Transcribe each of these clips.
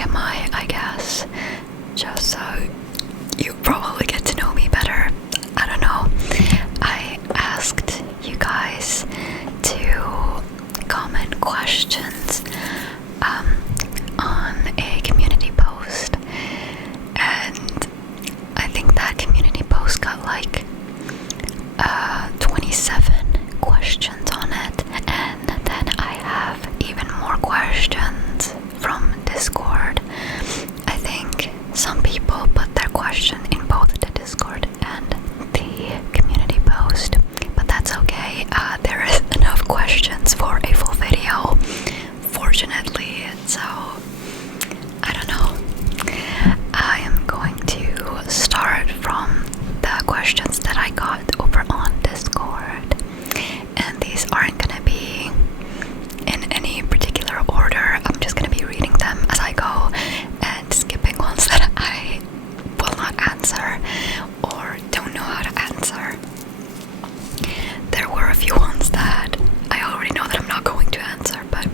TMI, I guess, just so you probably get to know me better. I don't know. I asked you guys to comment questions on a community post, and I think that community post got like 27 questions on it, and then I have even more questions from Discord. I think some people put their question in both the Discord and the community post, but that's okay. There is enough questions for a full video, fortunately, so I don't know. I am going to start from the questions that I got over on Discord, and these aren't gonna be in any particular order. I'm just gonna be reading them as I go and skipping ones that I will not answer or don't know how to answer. There were a few ones that I already know that I'm not going to answer, but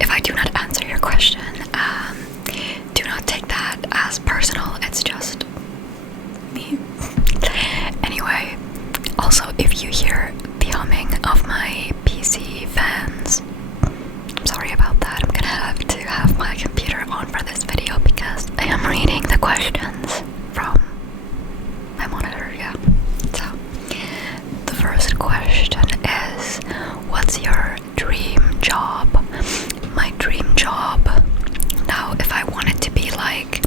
if I do not answer your question, do not take that as personal. It's just me. Anyway, also, if you hear the humming of my PC fans, I'm sorry about that. I'm gonna have to have my computer on for this video because I am reading the questions from my monitor, yeah. So, the first question is, what's your dream job? My dream job, now if I wanted to be like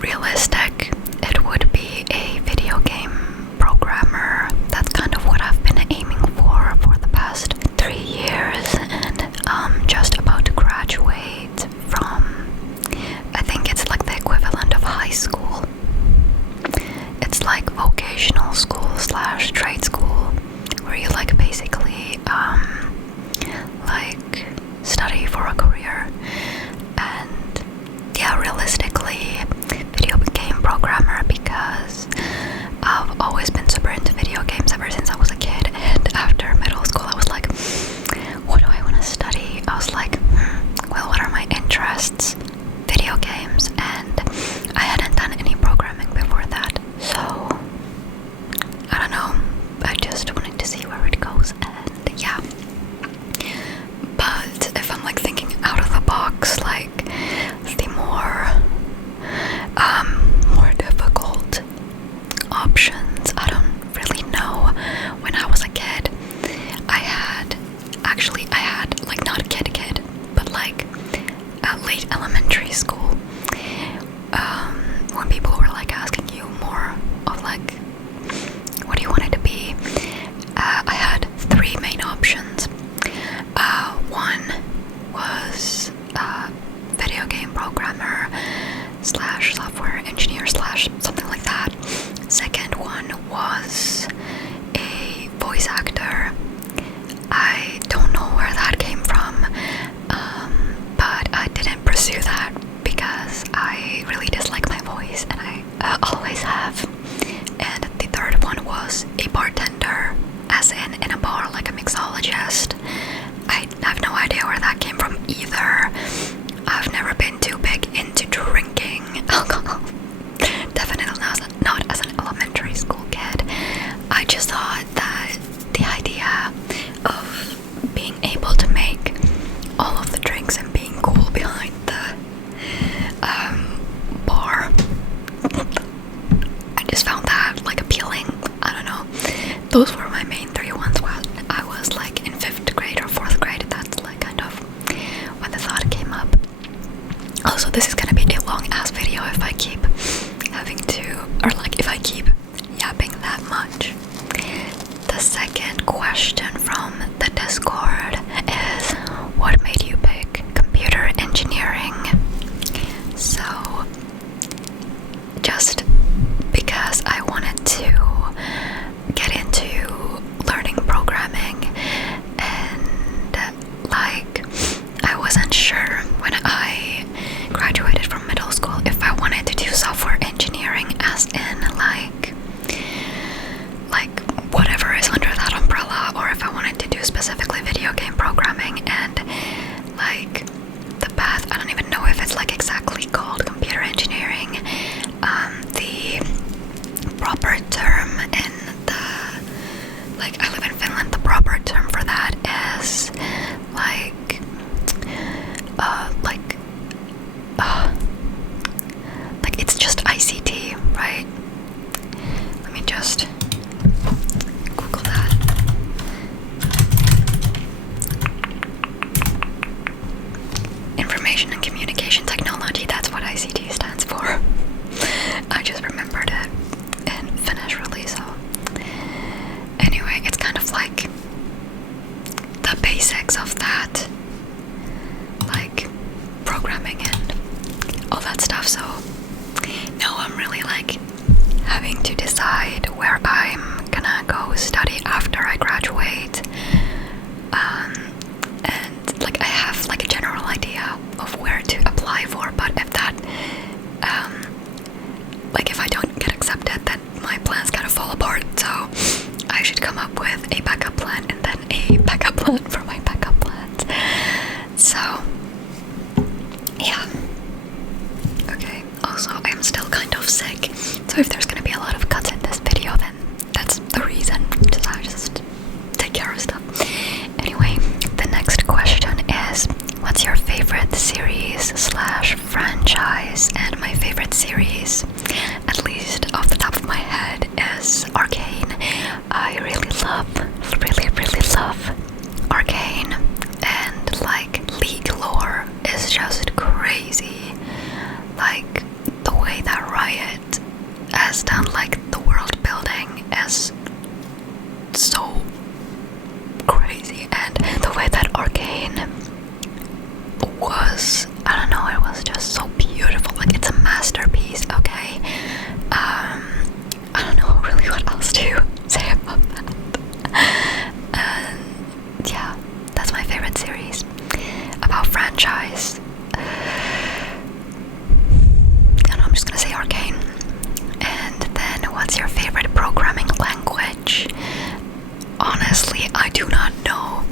realistic, it would be a video game programmer. That's kind of what I've been aiming for the past 3 years, and I'm just about to graduate from, I think it's like the equivalent of high school. It's like vocational school slash trade school, where you like basically like study for a career. And yeah, realistically, video game programmer, because I've always been super into video games ever since I was a kid, and after middle school I was like, what do I want to study? I was like, well, what are my interests? Video games, and I hadn't done any programming before that, so I don't know, I just wanted to see where it goes, and yeah. But if I'm like thinking out of the box, like the more difficult options, I don't really know. When I was a kid, I had like not kid, but like late elementary school, when people were like asking you more of like, what do you want it to be? I had 3 main options. One was video game programmer slash software engineer slash something like that. Second one was a voice actor. I don't know where that came from, but I didn't pursue that because I really dislike my voice, and I always have. And the third one was a bartender, as in a bar, like a mixologist. I have no idea where that came from either. I've never been too big into drinking alcohol. Definitely not as an elementary school kid. I just thought that the idea of being able to make all of the drinks and being cool behind the bar, I just found that like appealing. I don't know. Those were my main 3 ones when I was like in 5th grade or 4th grade. That's like kind of when the thought came up. Also, this is gonna be a long ass video if I keep having to, or like if I keep yapping that much. The second question from the Discord is, what made you pick computer engineering? So, just because I wanted to get into learning programming, and like I wasn't sure when I graduated from middle school if I wanted to do software engineering, as in like whatever is under that umbrella, or if I wanted to do specifically video game programming. And So if there's gonna be a lot of cuts in this video, then that's the reason. I just take care of stuff. Anyway, the next question is, what's your favorite series / franchise? And my favorite series, at least off the top of my head, is Arcane. I really love Arcane, and like League lore is just crazy. Like the way that Riot has done, like the world building is so crazy, and the way that Arcane was, I don't know, it was just so beautiful. Like it's a masterpiece. Okay, I don't know really what else to say about that. And yeah, that's my favorite series. About franchise, I'm just gonna say Arcane. And then, what's your favorite programming language? Honestly, I do not know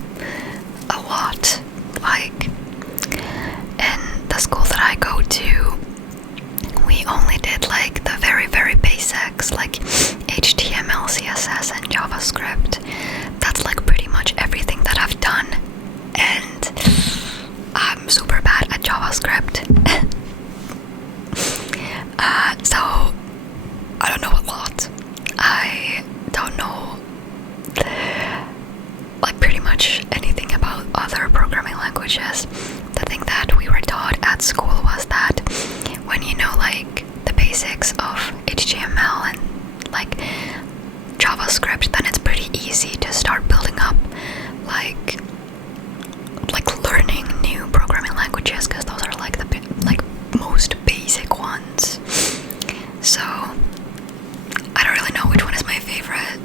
a lot. Like, in the school that I go to, we only did like the very basics, like HTML, CSS, and JavaScript. That's like pretty much everything that I've done, and I'm super bad at JavaScript. So I don't know a lot. I don't know like pretty much anything about other programming languages. The thing that we were taught at school was that when you know like the basics of HTML and like JavaScript, then it's pretty easy to start building up like learning new programming languages, because those are like the most basic ones. So I don't really know which one is my favorite.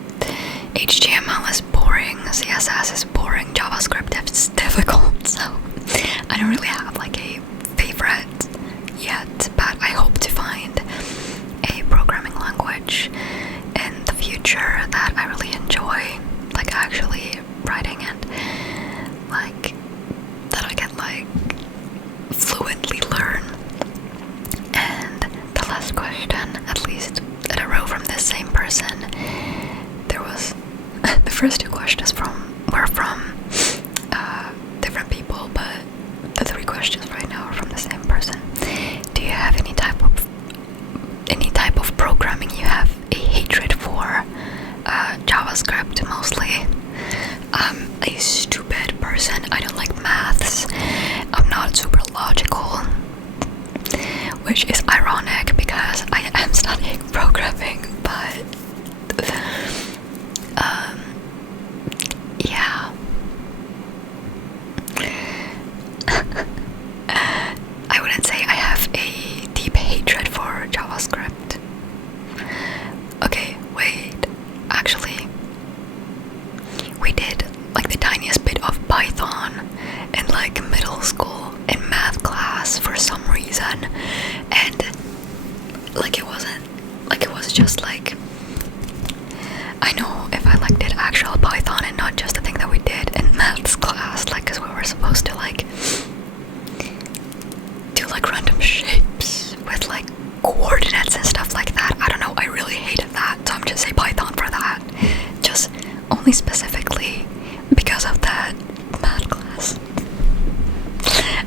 HTML is boring, CSS is boring, JavaScript is difficult, so I don't really have like a favorite yet, but I hope to find a programming language in the future that I really enjoy, like actually writing and like that I can like fluently learn. And the last question, at least in a row from this same person, there was the first two questions were from different people, but the three questions right now are from the same person. Do you have any type of programming you have a hatred for? JavaScript mostly. I'm a stupid person. I don't like maths. I'm not super logical, which is ironic because I am studying programming, but yeah. I wouldn't say I have a deep hatred for JavaScript. Okay, wait. Actually, we did like the tiniest bit of Python in like middle school in math class for some reason, and like it was just like, I know if I like did actual Python and not just the thing that we did in maths class, like because we were supposed to like do like random shapes with like coordinates and stuff like that. I don't know, I really hated that, so I'm just say Python for that, just only specifically because of that math class.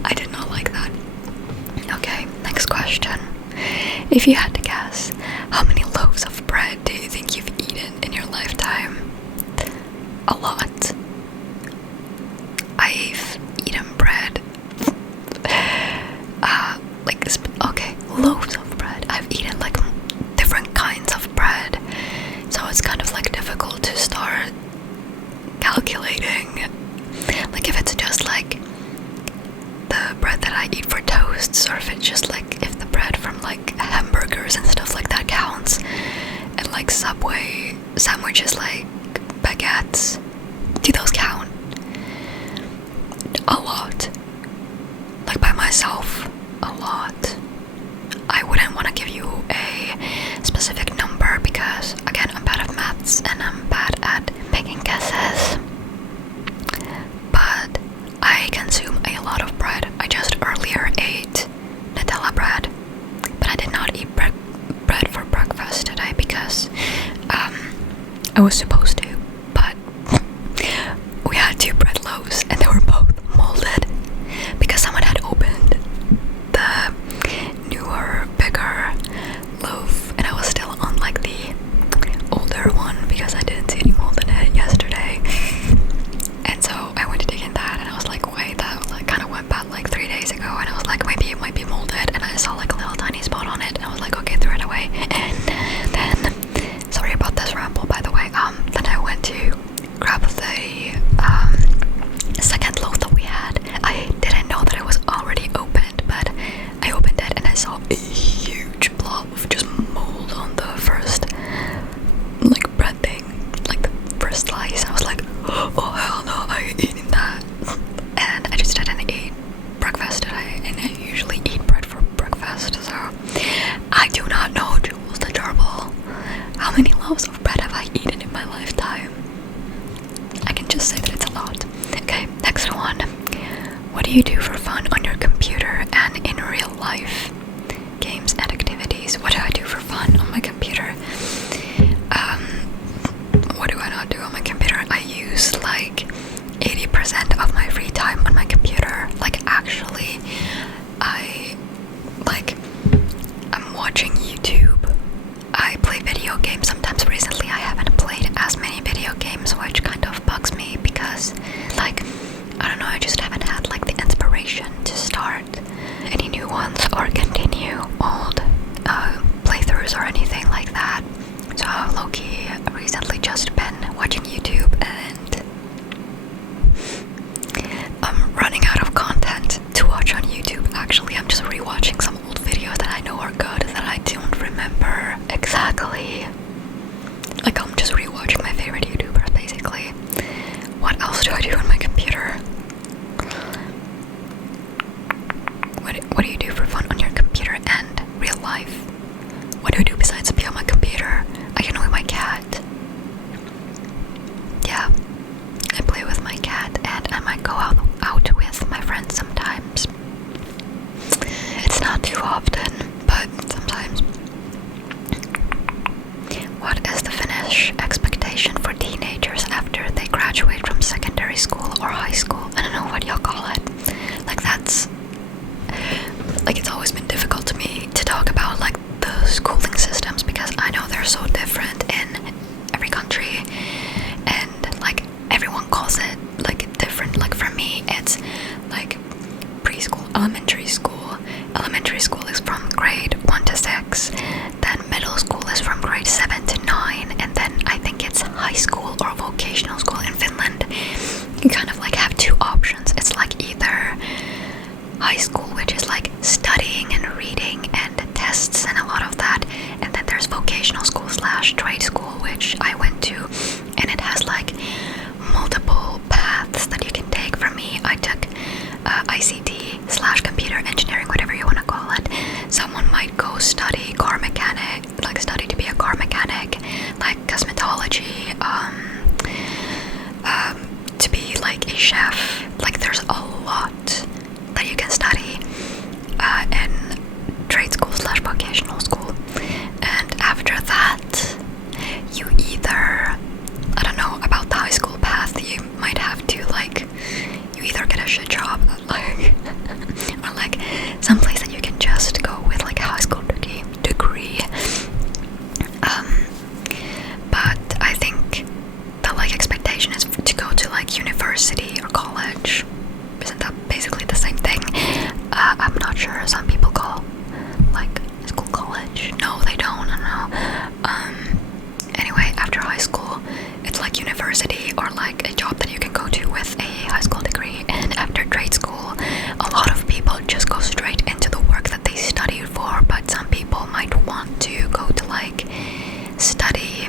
I did not like that. Okay, next question. If you had to guess, how many loaves of bread do you think you've eaten in your lifetime? A lot. I've eaten bread. Okay, loaves of bread. I've eaten like different kinds of bread, so it's kind of like difficult to start calculating. Like if it's just like the bread that I eat for toasts, or if it's just like if the bread from like hamburgers and stuff like that counts, and like Subway sandwiches like baguettes, do those count? A lot. Like by myself, a lot. I wouldn't want to give you a specific number because again, I'm bad at maths and I'm bad at making guesses. But I consume a lot of bread. I just earlier ate Nutella bread, but I did not eat bread for breakfast. I was supposed to, but we had 2 bread loaves and they were both molded because someone had opened the newer, bigger loaf and I was still on like the older one because I didn't see any mold in it yesterday. And so I went to dig in that and I was like, wait, that like kind of went bad like 3 days ago, and I was like, maybe it might be molded, and I saw like a little tiny spot on it and I was like, okay, throw it away. And then, sorry about this ramble by the way, then I went to grab the second loaf that we had. I didn't know that it was already opened, but I opened it and I saw a huge blob of just mold on the first like bread thing, like the first slice. I was like, oh hell no, I ain't eating that. And I just didn't eat breakfast today, and I usually eat bread for breakfast, so I do not know, Jules the Gerbil, how many loaves of bread have I eaten in my lifetime. I can just say that it's a lot. Okay, next one. What do you do for fun on your computer and in real life? Games and activities. What do I do for fun on my computer? What do I not do on my computer? I use like 80% of my free time on my computer. Like actually, I'm watching YouTube. I play video games sometimes. Recently I haven't played as many video games, which kind of bugs me because like, I don't know, I just haven't had like the inspiration to start any new ones or continue old playthroughs or anything like that. So low-key, I've recently just been watching YouTube and I'm running out of content to watch on YouTube. Actually, I'm just rewatching some old videos that I know are good that I don't remember exactly. Like I'm just rewatching my favorite YouTubers basically. What else do I do on my computer? What do you do for fun on your computer and real life? What do I do besides be on my computer? I can with my cat. Yeah, I play with my cat and I might go out with my friends sometimes. It's not too often, but sometimes. What is the Finnish expectation for teenagers after they graduate from secondary school or high school? I don't know what y'all call it. Like that's, like it's always been difficult to me to talk about like the schooling systems because I know they're so different in every country and like everyone calls it like different. Like for me it's like preschool, elementary school. Elementary school is from grade 1 to 6, then middle school is from grade 7 to 9, and then I think it's high school or vocational school in Finland. You kind of like have 2 options. It's like either high school, which is like studying and reading and tests and a lot of that, and then there's vocational school / trade school, which I went to, and it has like multiple paths that you can take. For me, I took ICT / computer engineering, whatever you want to call it. Someone might go study car mechanic, like study to be a car mechanic, like cosmetology, to be like a chef. Like there's a lot that you can study in trade school / vocational school. And after that, you either, I don't know about the high school path, you might have to like, you either get a shit job like or like someplace that you can just go with like a high school degree. But I think the like expectation is to go to like university or college. Isn't that basically the same thing? I'm not sure. Some people call like school college. No, they don't. I don't know. Anyway, after high school, it's like university or like a job that you can go to with a high school degree. And after trade school, a lot of people just go straight into the work that they studied for. But some people might want to go to like study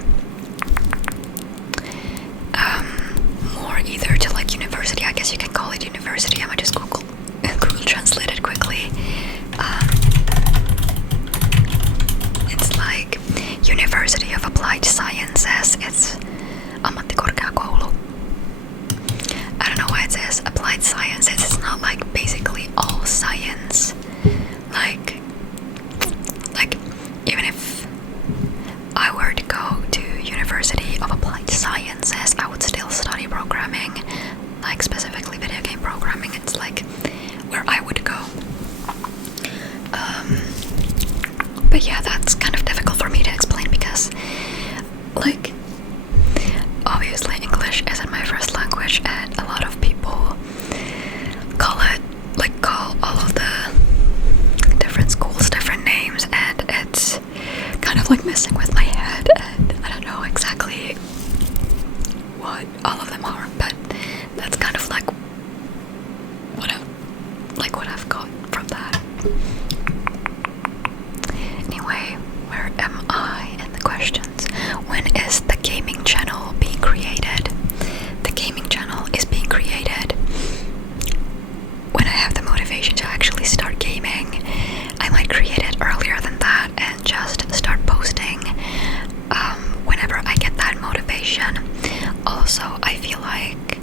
more either to like university. I guess you can call it university. I might just Google translate it quickly. It's like University of Applied Sciences. It's ammattikorkeakoulu. I don't know why it says Applied yeah, that's kind of difficult for me to explain because, like, obviously English isn't my first language, and a lot of people call all of the different schools different names, and it's kind of like messing with my head, and I don't know exactly what all of them are, but that's kind of like what I've got from that. Anyway, where am I in the questions? When is the gaming channel being created? The gaming channel is being created when I have the motivation to actually start gaming. I might create it earlier than that and just start posting whenever I get that motivation. Also, I feel like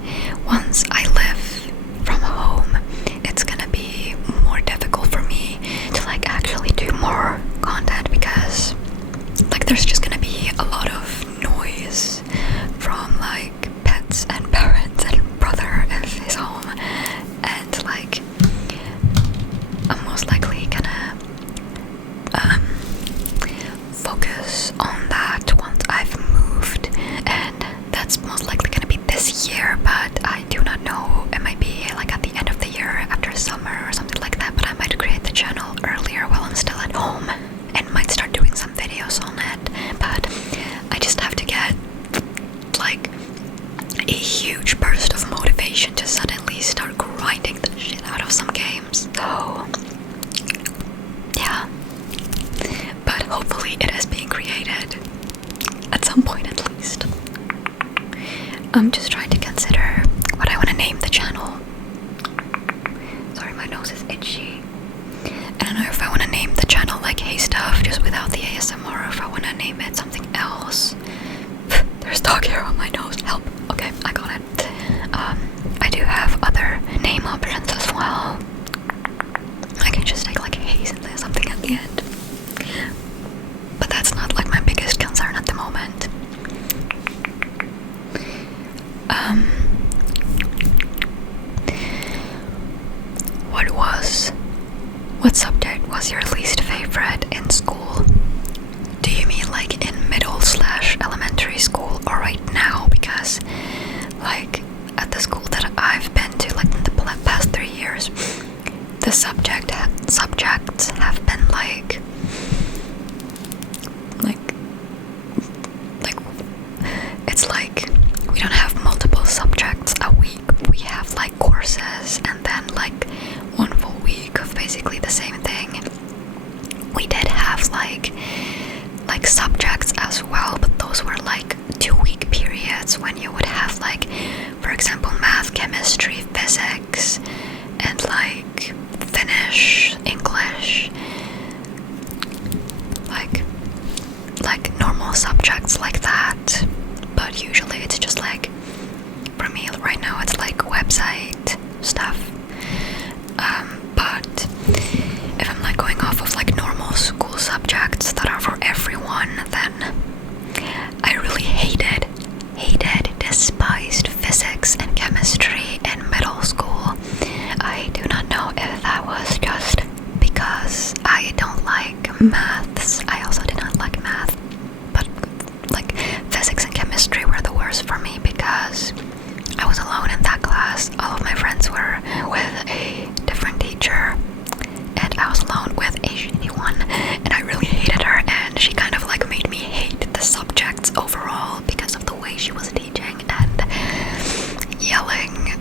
once I live from home, it's gonna be more difficult for me to like actually do more content because like there's just gonna be a lot of noise from like pets and parents and brother if he's home, and like I'm most likely gonna focus on that once I've moved, and that's most likely gonna be this year, but I do not know. It might be like at the end of the year after summer or something like that, but I might create the channel earlier while I'm still at home and might start doing some videos on it, but I just have to get like a huge burst of motivation to suddenly start grinding the shit out of some games. So yeah, but hopefully it is being created at some point at least. I'm just trying to consider what I want to name the channel. Sorry, my nose is itchy. I don't know if I want to name the channel like Hey Stuff just without the ASMR, or if I want to name it something else. There's dog hair on my nose. Help. Okay, I got it. I do have other name options as well. I can just take like Haze and there's something at the end. But that's not like my biggest concern at the moment. What subject was your least favorite in school? Do you mean like in middle/elementary school or right now? Because like at the school that I've been to, like in the past 3 years, the subjects have been like it's like we don't have multiple subjects a week. We have like courses and then like one full week of basically the same thing. We did have like subjects as well, but those were like 2-week periods when you would have like, for example, math, chemistry, physics, and like Finnish, English, like normal subjects like that. But usually it's just like, for me right now it's like website stuff. But if I'm like going off of like normal school subjects that are for everyone, then I really hated, despised physics and chemistry in middle school. I do not know if that was just because I don't like maths. I also did not like math, but like physics and chemistry were the worst for me because I was alone in that class. All of my friends were with a different teacher, and I was alone with a shitty one, and I really hated her, and she kind of like made me hate the subjects overall because of the way she was teaching and yelling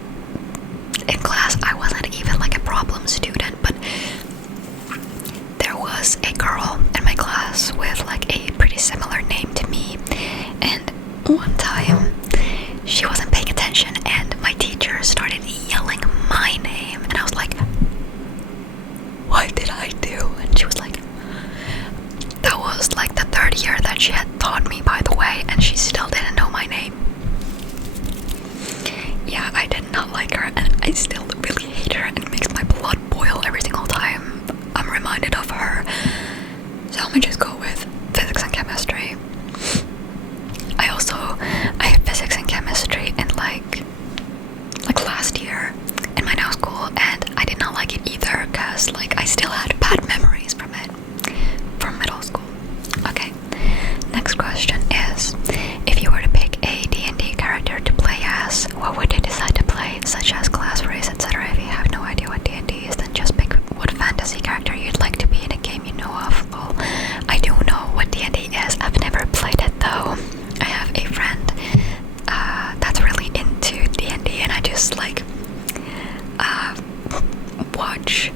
in class. I wasn't even like a problem student, but there was a girl which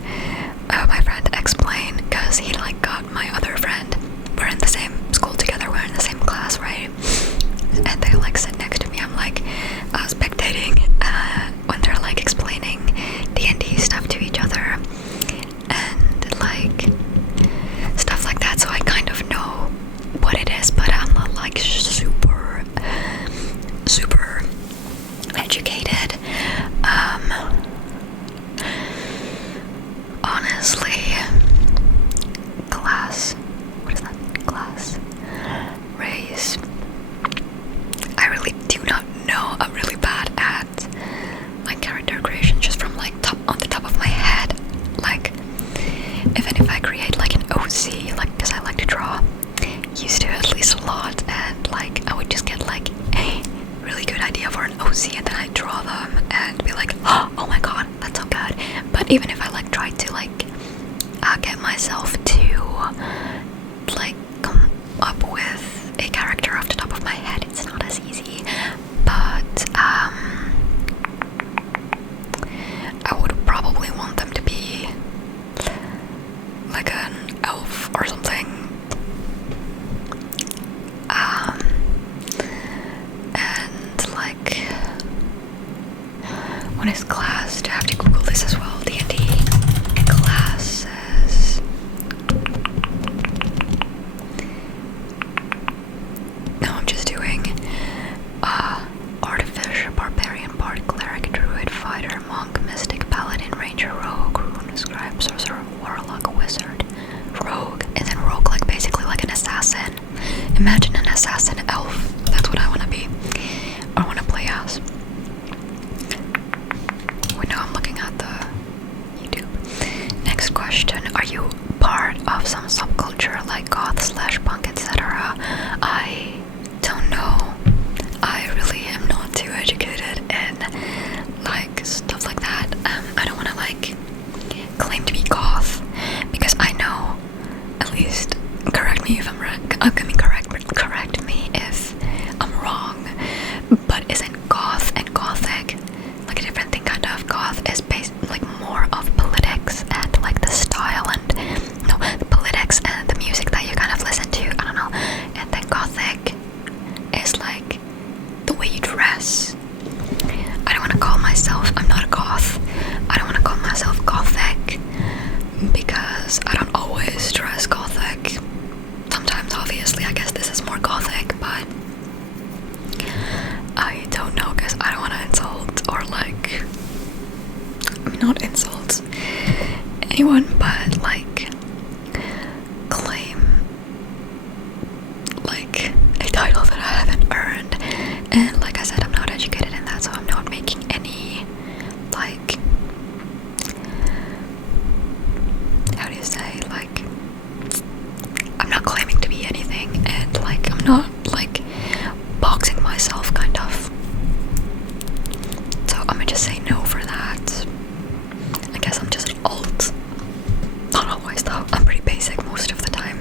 my friend explained, because he like got my other friend. We're in the same school together, we're in the same class, right? And they like sit next to me. I'm like spectating when they're like explaining D&D stuff to each other and like stuff like that. So I kind of know what it is, but I'm not like super educated. Honestly, class, what is that? Class, race. I really do not know. I'm really bad at like character creation, just from like on the top of my head. Like, even if I create like an OC, like, because I like to draw, used to at least a lot, and like I would just get like a really good idea for an OC, and then I draw them and be like, oh my god, that's so good. But even if I like try to like get myself to like come up with a character off the top of my head, it's not as easy. But I would probably want them to be like an elf or something. And like, what is class? Do I have to Google this as well? D&D classes. No, I'm just doing artificer, barbarian, bard, cleric, druid, fighter, monk, mystic, paladin, ranger, rogue, rune, scribe, sorcerer, warlock, wizard, rogue, and then rogue like basically like an assassin. Imagine an assassin elf. That's what I want to be. I want to play as. Wait, now I'm looking at the YouTube. Next question: are you part of some subculture like goth / punk, etc.? I don't know. I really am not too educated in like stuff like that. I don't want to like claim to be goth, because I know, at least, correct me if I'm right. Correct me if I'm wrong. But isn't goth and gothic like a different thing? Kind of. Goth is based like more of politics and like the style and the politics and the music that you kind of listen to. I don't know. And then gothic is like the way you dress. I don't want to call myself. I'm not a goth. I don't want to call myself gothic because I don't always dress gothic. Sometimes, obviously, I guess this is more gothic, but I don't know, because I don't want to insult or like, I mean, not insult anyone, but like claim like a title that I haven't earned. And like I said, I'm not educated in that, so I'm not making any like, how do you say, like, I'm not claiming to be anything, and like I'm not like boxing myself, kind of. So I'm gonna just say no for that. I guess I'm just alt. Not always though. I'm pretty basic most of the time.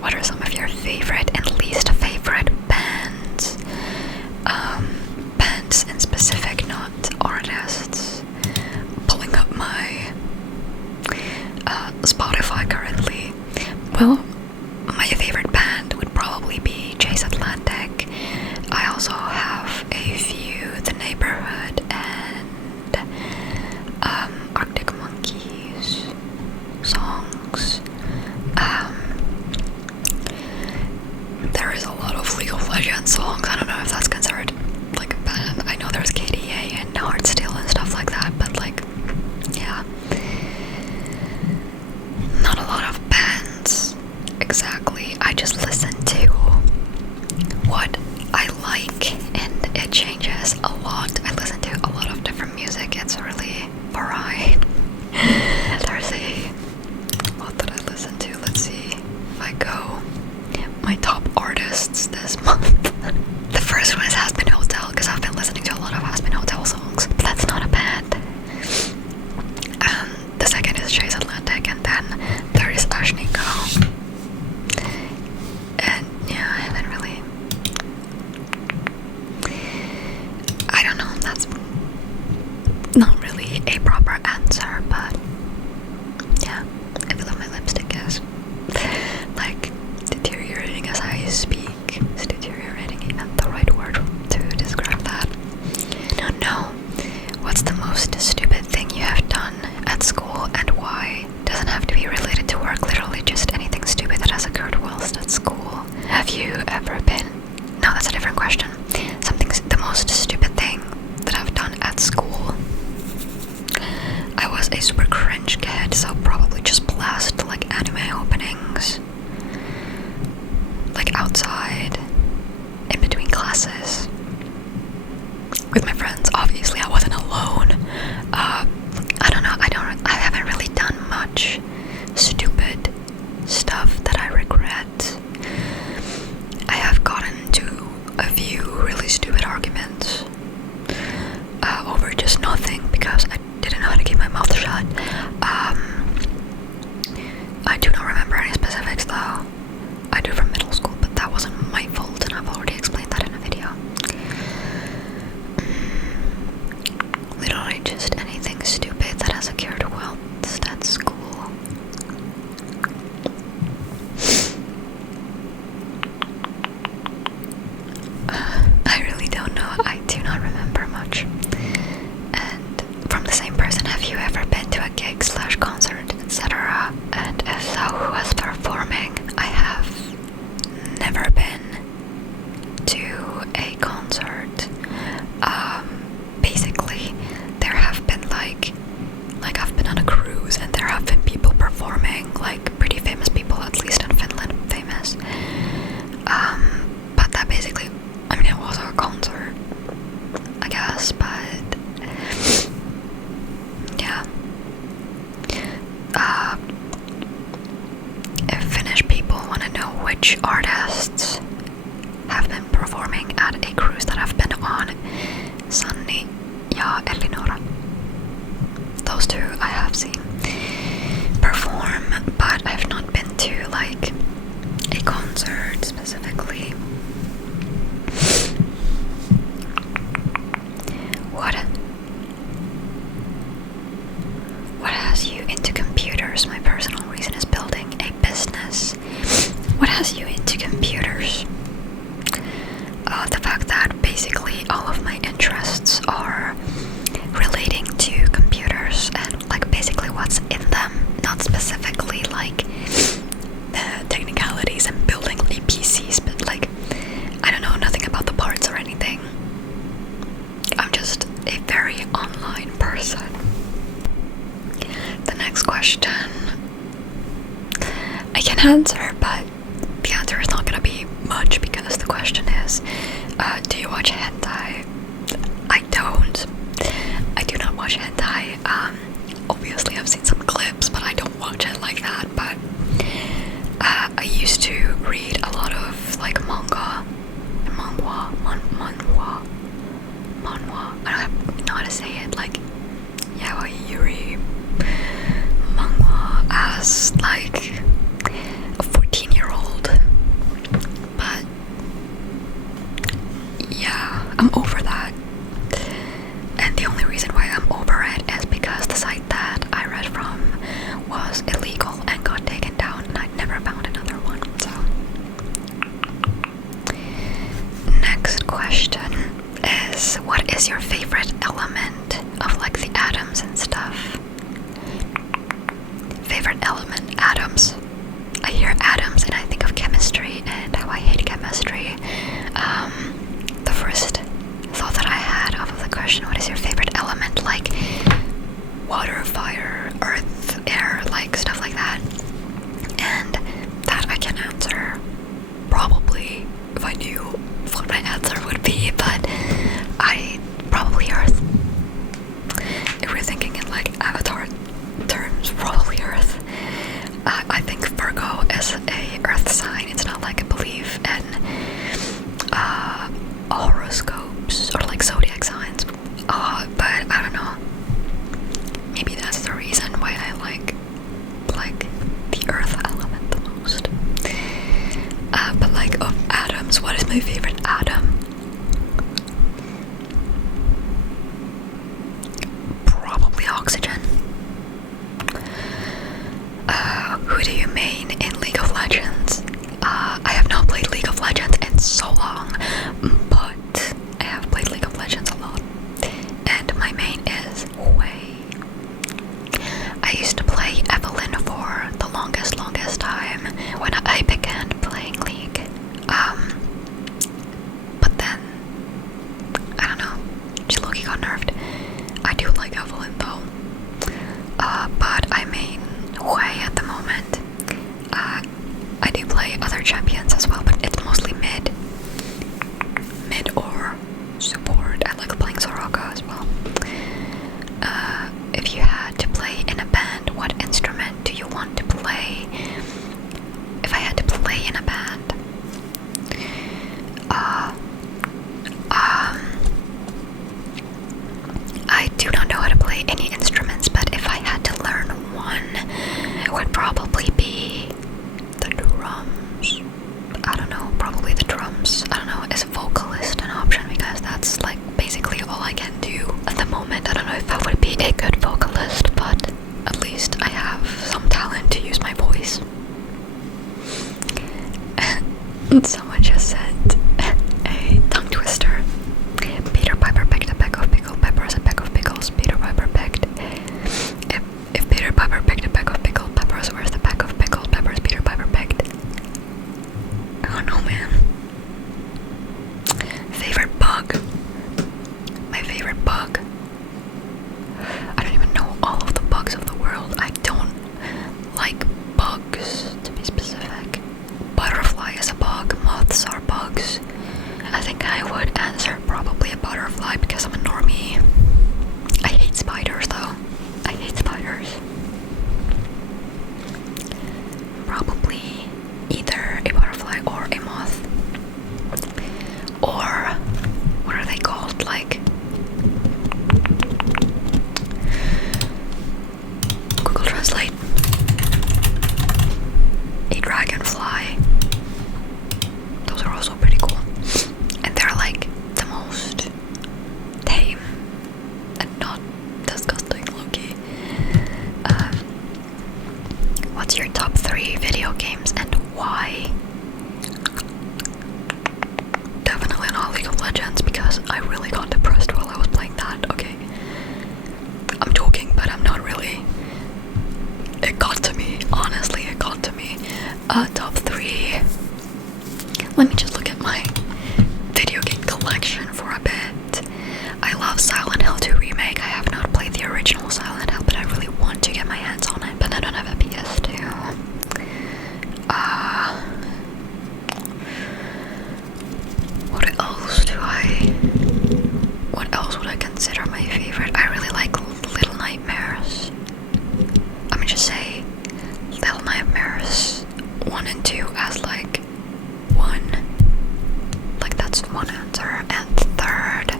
What are some of your favorite and least favorite bands? Bands in specific, not artists. Pulling up my Spotify currently. Well, my favorite band would probably be Chase Atlantic. I also have a few, The Neighborhood and Arctic Monkeys songs. There is a lot of League of Legends songs. I don't know if that's considered like a band. I know there's KDA and Heartsteel and stuff like that, but like, yeah. Not a lot of bands, exactly. I just listen to what I like, and it changes a lot. I listen to a lot of different music. It's really varied. There's what did I listen to? Let's see if I go my top artists this month. The first one is Has Been Hotel, because I've been listening to a lot of Has Been Hotel songs, but that's not a band. The second is Chase Atlantic, and then there is Ashniko. And yeah, I haven't really, I don't know, that's not really a proper answer. a super cringe kid, so probably just blast like anime openings, like outside, in between classes, with my friends. Obviously, I wasn't alone. I don't know. I haven't really done much stupid stuff that I regret. I have gotten into a few really stupid arguments over just nothing because I didn't know how to keep my mouth shut. I do not remember any specifics though. I do from middle school, but that wasn't my fault, and I've already explained that in a video. Literally just anything stupid that has occurred whilst at school. I really don't know. I do not remember much. And from the same person, have you ever been to a gig / concert, etc.? And if so, who was performing? I have never been to a concert. Basically, there have been like I've been on a cruise, and there have been people performing, like pretty famous people, at least in Finland, famous. But that basically, I mean, it was a concert, I guess, but yeah. If Finnish people want to know which artists have been performing at a cruise that I've been on, Sanni ja Elinora. Those two I have seen perform, but I've not been to like a concert specifically. What has you into computers? My personal reason is building a business. What has you into computers? The fact that basically all of my interests are relating to computers and like basically what's in them, not specifically like the technicalities and building a PCs, but like I don't know nothing about the parts or anything. I'm just a very online person. The next question I can answer, but the answer is not gonna be much because the question is, do you watch hentai? I don't. I do not watch hentai. Obviously I've seen some clips, but I don't watch it like that. But I used to read a lot of like manhwa. I don't know how to say it. Like yaoi yuri manhwa as like a 14-year-old. But yeah, I'm over that. And the only reason why I'm over it is because the site that I read from was illegal and got taken down, and I'd never found another one. So next question is, what is your favorite element of like the atoms and stuff? but I'm in Hui at the moment. I do play other champions as well, but it's mostly mid or support. I like playing Soraka as well. If you had to play in a band, what instrument do you want to play? If I had to play in a band, I do not know how to play any instruments, but if I had to learn one, it would probably be the drums. I don't know, probably the drums. I don't know, is vocalist an option? Because that's like basically all I can do at the moment. I don't know if I would be a good vocalist, but at least I have some talent to use my voice. Someone just said a tongue twister. Peter Piper picked a peck of pickled peppers, a peck of pickles. Peter Piper picked. If Peter Piper picked a peck of pickled peppers, where's the pack of pickled peppers Peter Piper picked? Oh no, man. Favorite bug. My favorite bug. I don't even know all of the bugs of the world. I don't like bugs, to be specific. Butterfly is a bug, moths are bugs. I think I would answer probably a butterfly because I'm a normie. I hate spiders though. I hate spiders. Probably either a butterfly or a moth. Or what are they called? Like Google Translate. A dragonfly. Those are also pretty cool. And they're like the most tame and not disgusting, low-key. What's your top 3 video games and why? Definitely not League of Legends because I really got depressed while I was playing that. Okay, I'm joking, but I'm not really. It got to me, honestly, it got to me. Top 3. Let me just look at my video game collection for a bit. I love Silent Hill 2 Remake. I have not played the original Silent Hill, but I really want to get my hands on it, but I don't have a PS2. What else would I consider my favorite? I really like Little Nightmares. I'm gonna just say Little Nightmares 1 and 2 as like one. Like that's one answer. And third,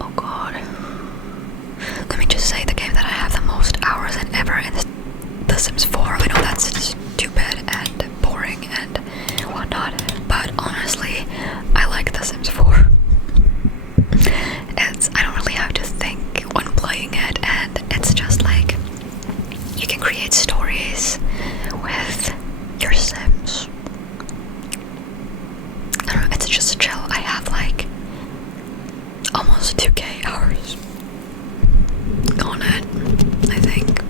oh god, let me just say the game that I have the most hours in ever is The Sims 4. I know that's stupid and boring and whatnot, but honestly, I like The Sims 4. I don't really have to think when playing it, and it's just like you can create stories with your Sims. I don't know, it's just chill. I have like almost 2k hours on it, I think.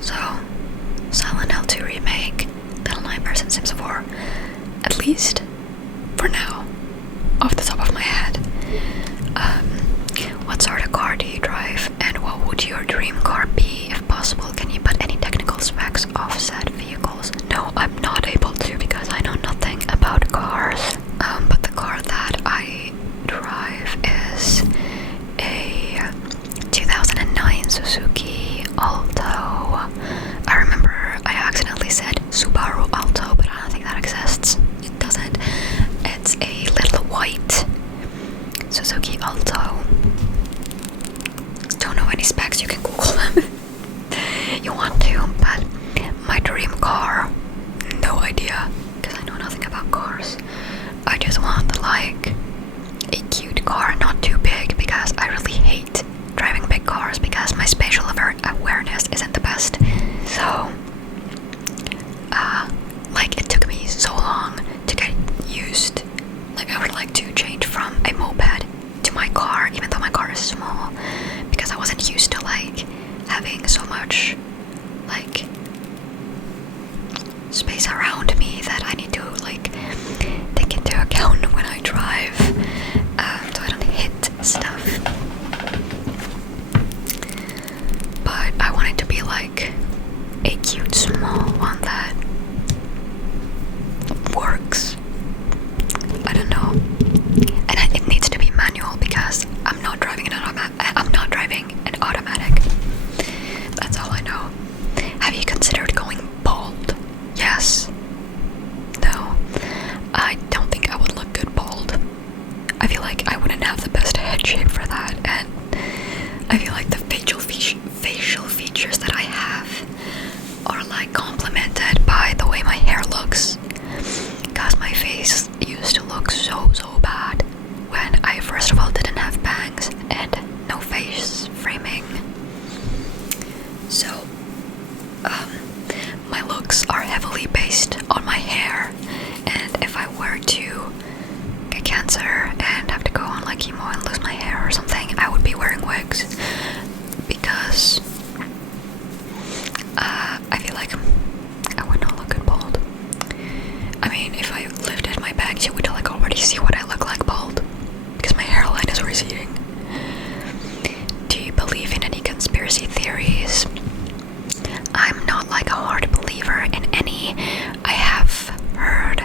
So, Silent Hill 2 Remake, Little Nightmares, and Sims 4. At least, for now, off the top of my head. What sort of car do you drive, and what would your dream car be? If possible, can you put any technical specs of said vehicles? No, I'm not able to because I know nothing about cars. But the car that I drive is a 2009 Suzuki Alto. I remember I accidentally said Subaru Alto, but I don't think that exists. It doesn't. It's a little white Suzuki Alto. Don't know any specs, you can Google them. You want to, but my dream car, no idea, because I know nothing about cars. I just want like a cute car, not too big, because I really hate driving big cars because my spatial awareness isn't the best. So, like it took me so long to get used. Like I would like to change from a moped to my car, even though my car is small, because I wasn't used to like having so much like space around me that I need to like take into account when I drive. like I wouldn't have the best head shape for that, and I feel like the facial features that I have are like complemented by the way my hair looks, because my face used to look so bad when I first of all didn't have bangs and no face framing. So my looks are heavily based on my hair, and if I were to get cancer and have to go on like chemo and lose my hair or something, I would be wearing wigs, because I feel like I would not look good bald. I mean, if I lifted my bangs, you would like already see what I look like bald, because my hairline is receding. Do you believe in any conspiracy theories? I'm not like a hard believer in any. I have heard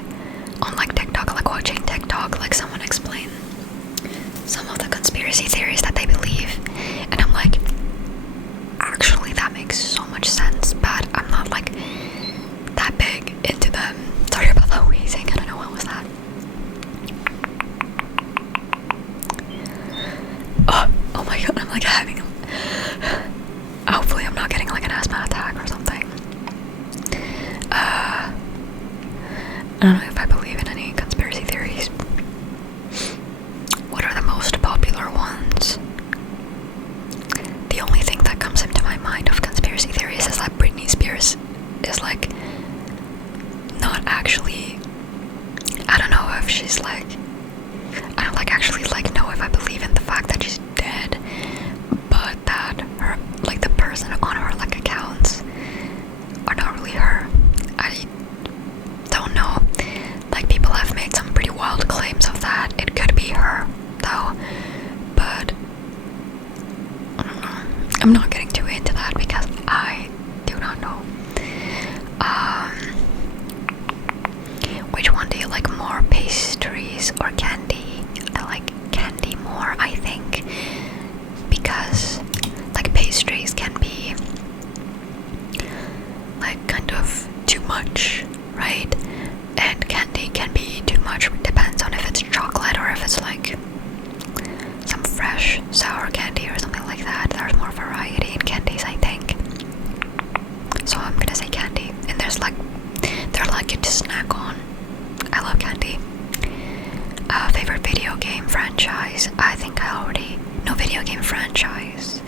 on like TikTok, like watching TikTok, like someone explain some of the conspiracy theories that they believe, and I'm like, actually that makes so much sense, but I'm not like that big into them. Sorry about that wheezing, I don't know what was that. Oh my god, I'm like having hopefully I'm not getting like an asthma attack or something. I don't know if I believe in any conspiracy theories. What are the most popular ones? The only thing that comes into my mind of conspiracy theories is that Britney Spears is like not actually, I don't know if she's like, I don't like actually like know if I believe in the fact that she's dead, but that her, like the person on her like accounts are not really her. I don't know. Like people have made some pretty wild claims of that. It could be her though, but I don't know. I'm not getting too into that because I do not know. Which one do you like more, pastries or candy? I like candy more, I think, because like pastries can be like kind of too much, right? And candy can be too much. It depends on if it's chocolate or if it's like some fresh sour candy or something like that. There's more variety in candies, I think. So I'm gonna say candy. And they're like good to snack on. I love candy. Favorite video game franchise? I think I already know video game franchise.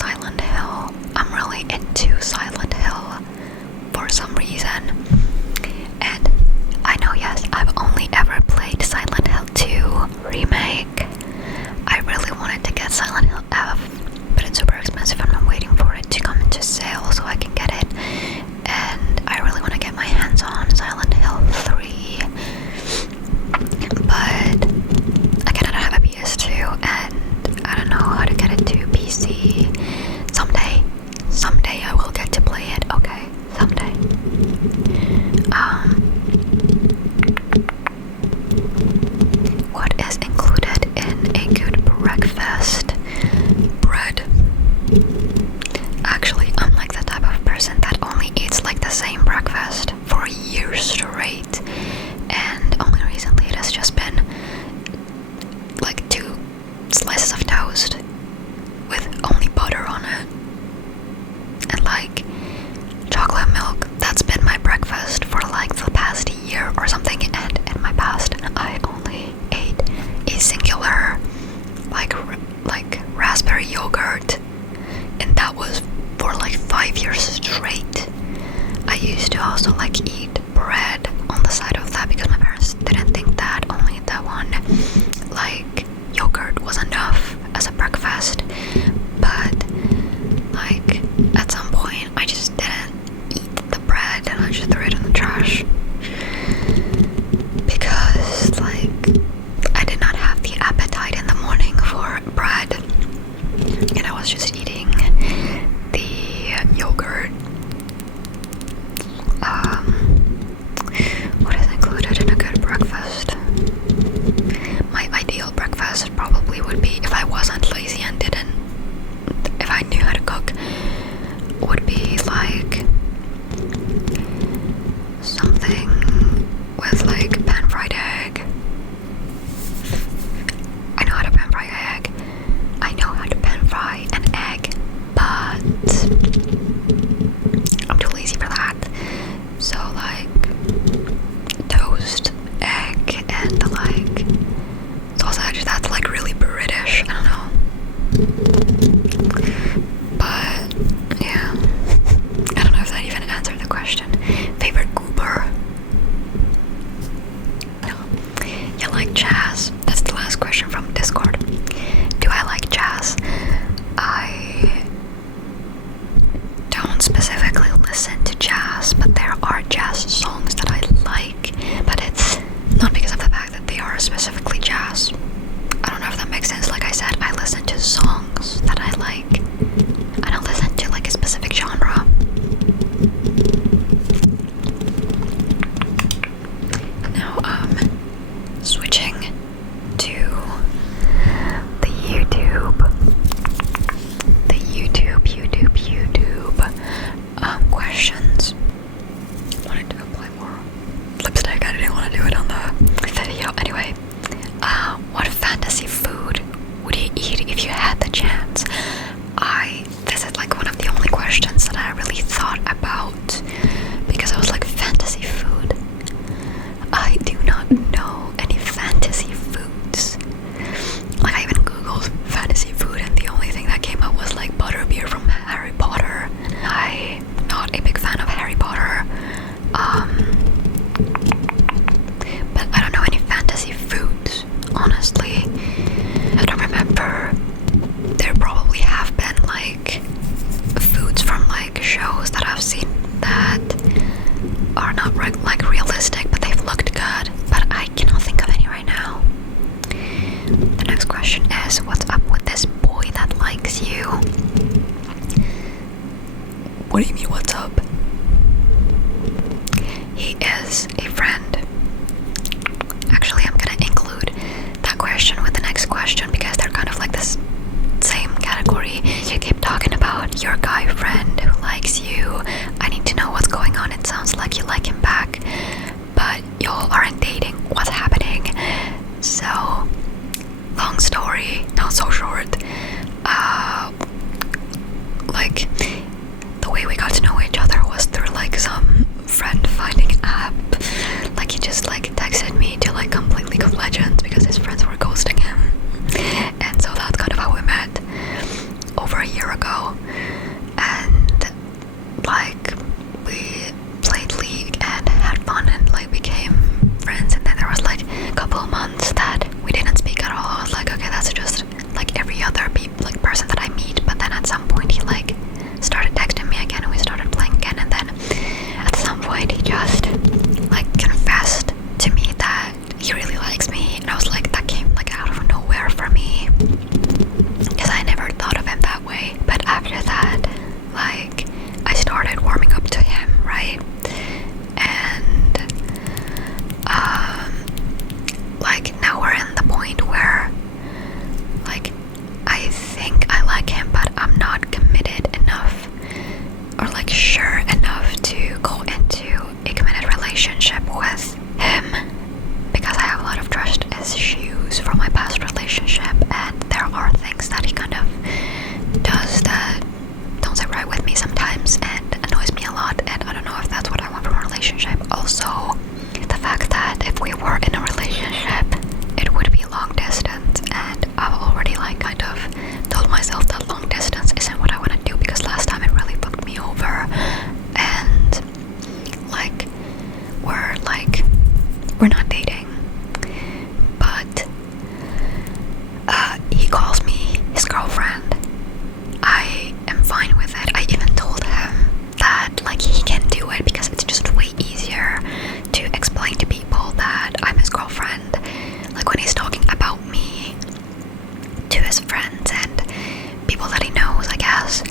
Silent Hill. I'm really into Silent Hill for some reason. And I know, yes, I've only ever played Silent Hill 2 Remake. I really wanted to get Silent Hill F, but it's super expensive and I'm waiting for it to come into sale so I can get it. And I really want to get my hands on Silent Hill 3, but I cannot have a PS2 and I don't know how to get it to PC. Someday I will get to play it, okay? Someday. What is included in a good breakfast? Bread. Actually, I'm like the type of person that only eats like the same breakfast for years straight, and only recently it has just been like 2 slices of toast with only butter on it and like chocolate milk. That's been my breakfast for like the past year or something, and in my past I only ate a singular like raspberry yogurt, and that was for like 5 years straight. I used to also like eat bread on the side of that because my parents didn't think that only that one like yogurt was enough as a breakfast, but like at some point I just didn't eat the bread and I just threw it in the trash because like I did not have the appetite in the morning for bread, and I was just eating the yogurt. What is included in a that's like really British. I don't know. But yeah, I don't know if that even answered the question. Favorite goober? No. You like jazz? That's the last question from Discord. Do I like jazz? I don't specifically listen to jazz, but there are jazz songs that I like, but it's not because of the fact that they are specifically jazz. I don't know if that makes sense. Like I said, I listen to songs that I like. I don't listen to like a specific genre. Now switching to the YouTube questions. I wanted to apply more lipstick. I didn't want to do it on the video. Anyway, what fantasy food would you eat if you had the chance? This is like one of the only questions that I really thought about, because I was like, fantasy food? I do not know any fantasy foods. Like, I even googled fantasy food and the only thing that came up was like butterbeer from Harry Potter. I'm not a big fan of Harry Potter. But I don't know any fantasy foods, honestly. I don't remember. There probably have been like foods from like shows that I've seen that are not like realistic, but they've looked good. But I cannot think of any right now. The next question is, what's up with this boy that likes you? What do you mean, what's up? He is a friend. Actually, I'm gonna include that question with the next question because they're kind of like this same category. You keep talking about your guy friend who likes you. I need to know what's going on. It sounds like you like him back, but y'all aren't dating. What's happening? So, long story, not so short. Like, the way we got to know each other was through like some friend finding app. Like, he just like texted me to like complete League of Legends because his friends were ghosting him, and so that's kind of how we met over a year ago. And like, we played League and had fun and like became friends, and then there was like a couple of months that we didn't speak at all. I was like, okay, that's just like every other person that I meet. But then at some point he like started texting me again and we started playing again, and then at some point he just like confessed to me that he really likes me, and I was like, that came like out of nowhere for me because I never thought of him that way. But after that, like, I started warming up to him, right? And like, now we're in the point where like, I think I like him, but I'm not committed enough or like sure enough to go into a committed relationship with him because I have a lot of trust issues from my past relationship, and there are things that he kind of does that don't sit right with me sometimes and annoys me a lot, and I don't know if that's what I want from a relationship. Also, the fact that if we were in a relationship, it would be long distance, and I've already like kind of told myself that long distance isn't what I want to do because last time it really fucked me over. And like, we're not dating, but he calls me his girlfriend. I am fine with it. I even told him that like he can do it because it's just way easier to explain to people that I'm his girlfriend. Like, when he's talking about me to his friends and people that he knows, I guess,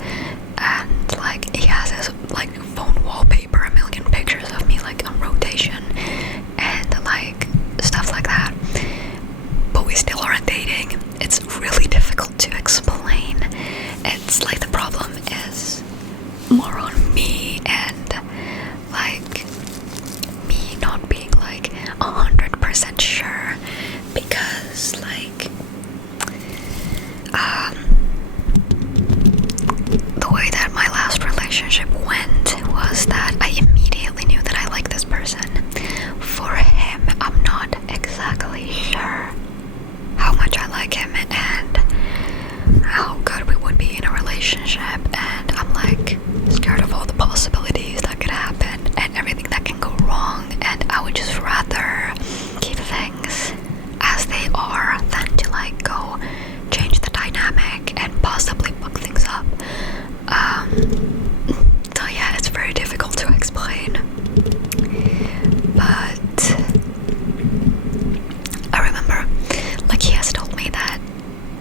and like he has his like phone wallpaper, a million pictures of me like on rotation and like stuff like that, but we still aren't dating. It's really difficult to explain. It's like the problem is more on me, and like me not being like 100% sure, because like the way that my last relationship went was that I immediately knew that I liked this person. For him, I'm not exactly sure how much like him and how good we would be in a relationship, and I'm like scared of all the possibilities that could happen and everything that can go wrong, and I would just rather keep things as they are than to like go change the dynamic and possibly fuck things up. So yeah, it's very difficult to explain, but I remember like he has told me that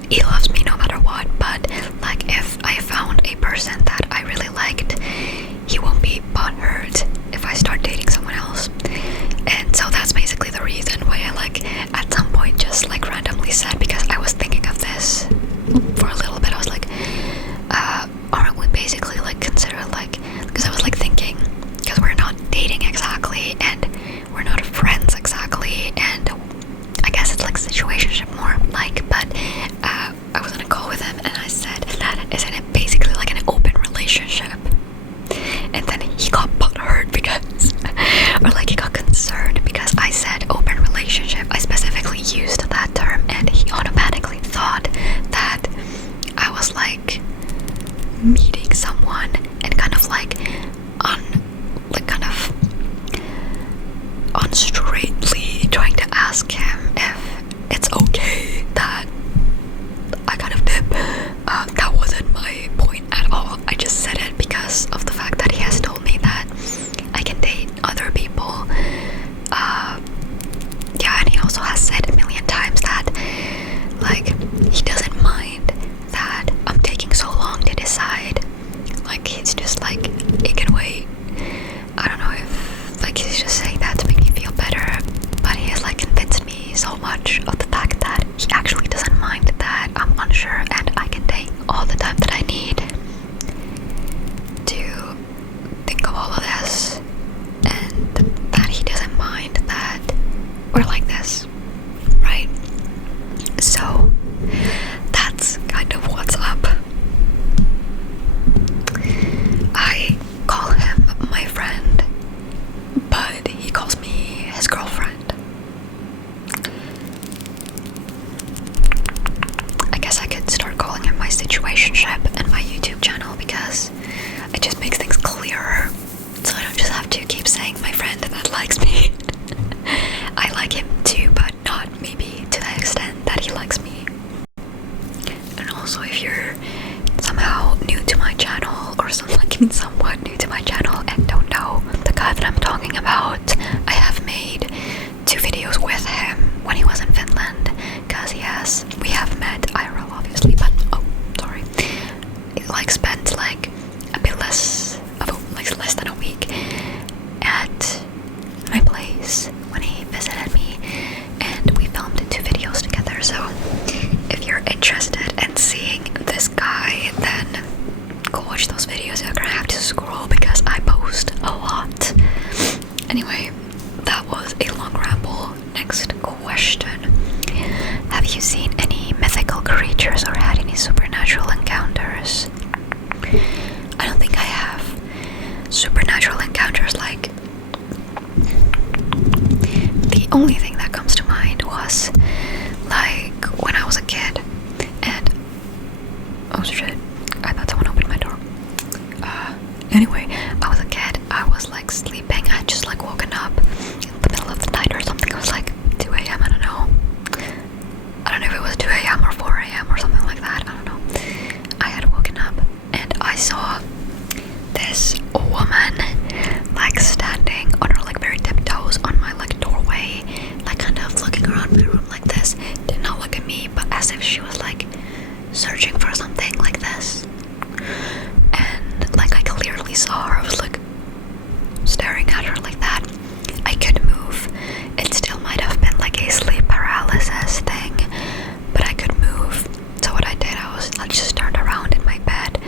he loves me no matter what, but like if I found a person that I really liked, he won't be butthurt if I start dating someone else. And so that's basically the reason why I like at some point just like randomly said, because I was thinking of this for a little bit. I was like, aren't we basically like considered like, because I was like thinking, because we're not dating exactly and we're not friends exactly, and I guess it's like situationship more like, but I was on a call with him and I said that isn't it basically like an open relationship? And then he got butthurt because or like he got concerned because I said open relationship. I specifically used that term and he automatically thought that I was like meeting someone and kind of like unstraightly trying to ask him if it's okay that I kind of dip. That wasn't my point at all. I just said it because of the fact that he has told me that I can date other people. Yeah, and he also has said a million times that like he doesn't mind that I'm taking so long to decide. Like he's just like, it can wait. I don't know if like he's just saying that to make me feel better, but he has like convinced me so much of the fact that he actually doesn't mind that I'm unsure and I can take all the time that I need to think of all of this, and that he doesn't mind that we're like this, right? So that's kind of what's up. I call him my friend, but he calls me his girlfriend. I guess I could start calling him my situationship and my YouTube channel because it just makes things clearer, so I don't just have to keep saying my friend that likes me. I like him too, but not maybe to the extent that he likes me. And also, if you're somehow new to my channel, or somewhat new to my channel and don't know the guy that I'm talking about, I have made 2 videos with him when he was in Finland, because we have met IRL obviously, but like spent like a bit less than a week at my place when he visited me, and we filmed 2 videos together. So if you're interested in seeing this guy, then go watch those videos. You're gonna have to scroll because I post a lot. Anyway, that was a long ramble. Next question. Have you seen any mythical creatures or had any supernatural encounters? I don't think I have supernatural encounters. Like, the only thing that comes to mind was like when I was a kid and oh shit, I thought someone opened my door. Anyway, I was a kid, I was like sleeping, I had just like woken up in the middle of the night or something. It was like 2 a.m, I don't know if it was 2 a.m. or 4 a.m. or something like that, I don't know. I had woken up and I saw this woman like standing on her like very tiptoes on my like doorway, like kind of looking around my room like this. Did not look at me, but as if she was like searching for something like this. And like I clearly saw her. I was like staring at her like that. I could move. It still might have been like a sleep paralysis thing, but I could move. So what I did, I just turned around in my bed,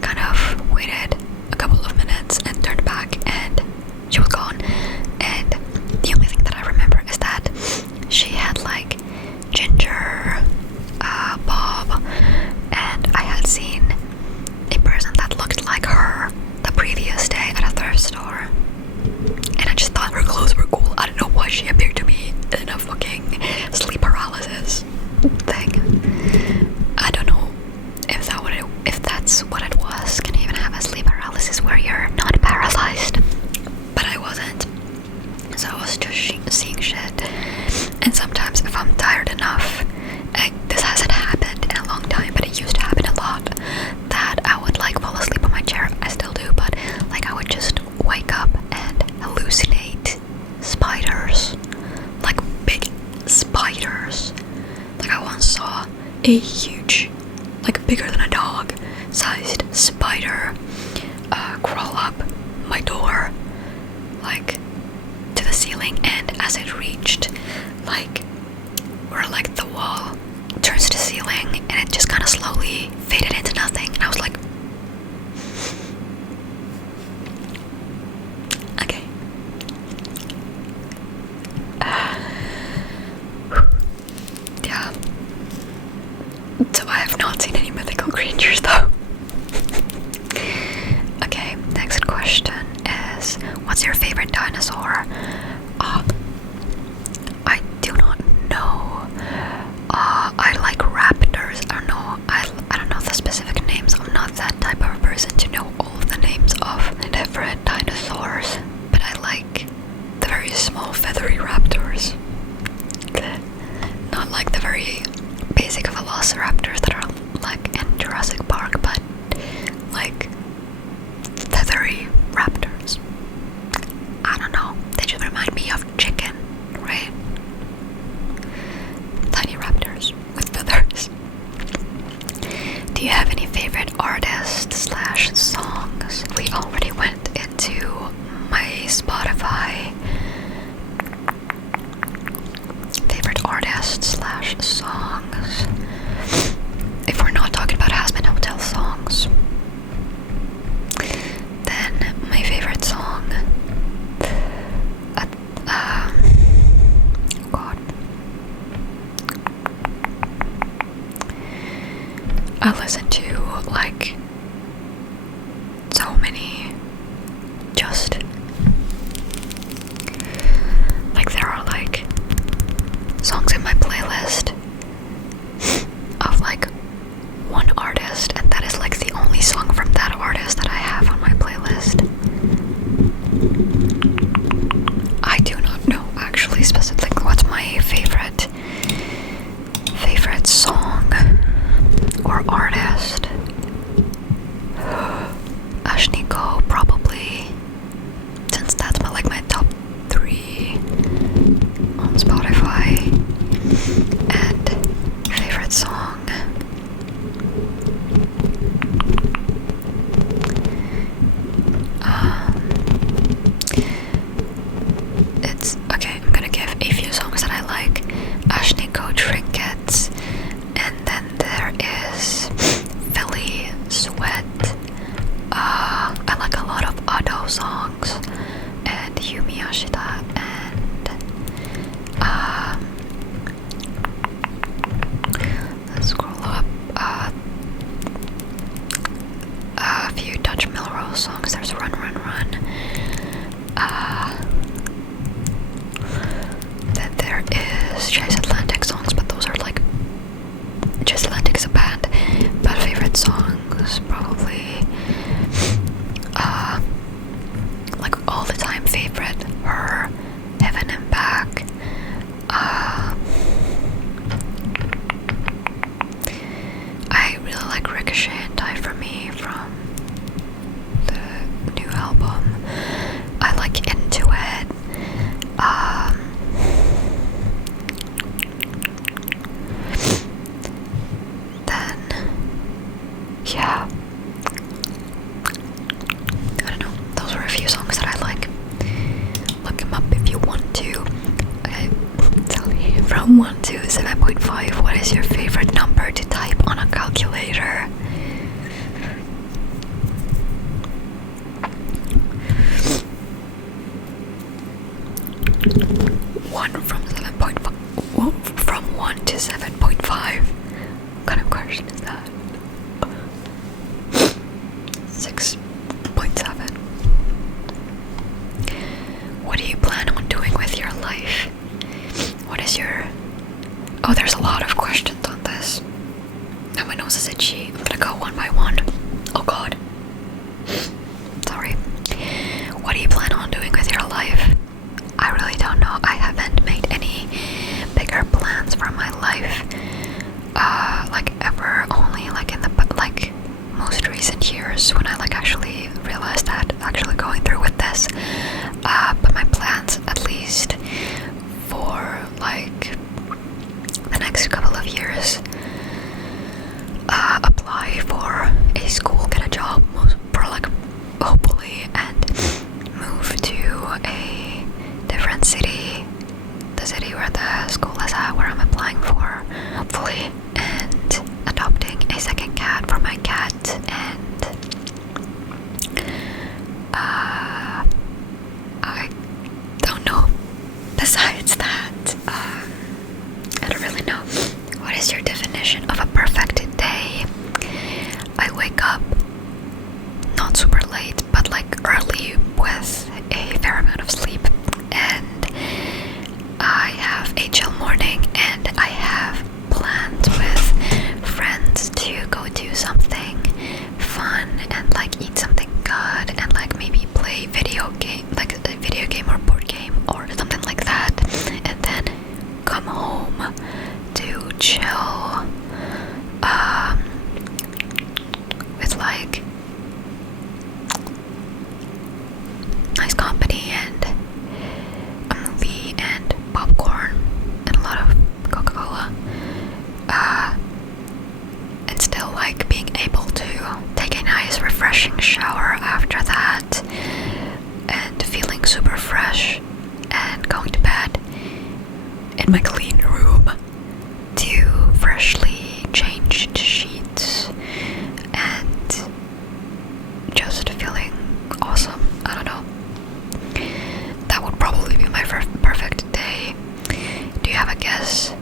kind of waited a couple of minutes and turned back, and she was gone. And the only thing that I remember is that she had like once saw a huge, like bigger than a dog sized spider crawl up my door, like to the ceiling, and as it reached like where like the wall turns to ceiling, and it just kind of slowly faded into nothing, and I was like, okay. Yeah. So I have not seen any mythical creatures though. Okay, next question is, what's your favorite dinosaur? I do not know. I like raptors. I don't know. I don't know the specific names. I'm not that type of person to know all of the names of the different dinosaurs. But I like the very small feathery raptors. Not like the very basic velociraptors that are like in Jurassic Park, but like feathery raptors. I don't know. They just remind me of chicken, right? Tiny raptors with feathers. Do you have any favorite artists/songs? We already went into my Spotify favorite artists/songs. If we're not talking about Hazbin Hotel songs, then my favorite song, God, I listen to like so many, just like there are like songs in my playlist of like one artist, and that is like the only song from that artist that I have on my playlist. I do not know actually specifically what's my favorite song or artist. Ashniko probably, since that's my top 3 on Spotify. And favorite song, it's okay. I'm gonna give a few songs that I like. Ashniko, Trinkets, and then there is Philly, Sweat. I like a lot of Ado songs, and Yumi Ashita, and let's scroll up. A few Dutch Melrose songs. There's Run Run Run. Then there is Chase Atlantic songs, but those are like Chase Atlantic is a band. But favorite songs probably like all the time favorite, Her, Heaven and Back. I really like Ricochet and Die For Me from the new album. I like Into It. Then, yeah, I don't know. Those are a few songs that I like. Look them up if you want to. Okay, tell me from 1 to 7.5, what is your favorite number to type on a calculator? From 1 to 7.5. What kind of question is that? 6.7. What do you plan on doing with your life? What is your... Oh, there's a lot of questions on this. Now my nose is itchy. I'm gonna definition of a perfect day. I wake up not super late, but like early with a fair amount of sleep, and I have a chill morning, and I have plans with friends to go do something fun and like eat something good and like maybe play video game, like a video game or board game or something like that, and then come home to chill with like nice company and a movie and popcorn and a lot of Coca-Cola, and still like being able to take a nice refreshing shower after that and feeling super fresh and going to bed in my clean room to freshly changed sheets and just feeling awesome. I don't know. That would probably be my perfect day. Do you have a guess?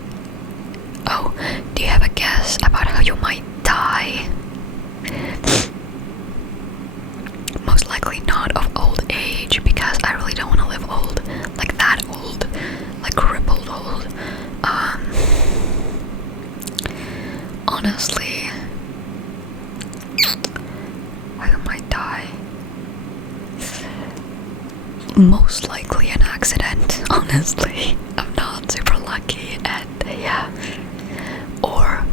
Oh, do you have a guess about how you might die? Most likely not of old age, because I really don't want to live old. Like that old. Like crippled old. Honestly, how you might die? Most likely an accident, honestly. I'm not super lucky, and yeah. Or,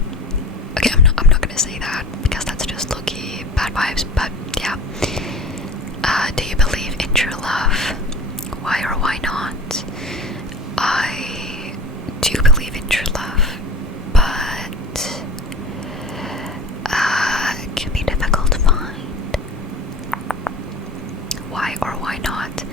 okay, I'm not gonna say that because that's just low-key bad vibes, but yeah. Do you believe in true love? Why or why not? I do believe in true love, but it can be difficult to find. Why or why not?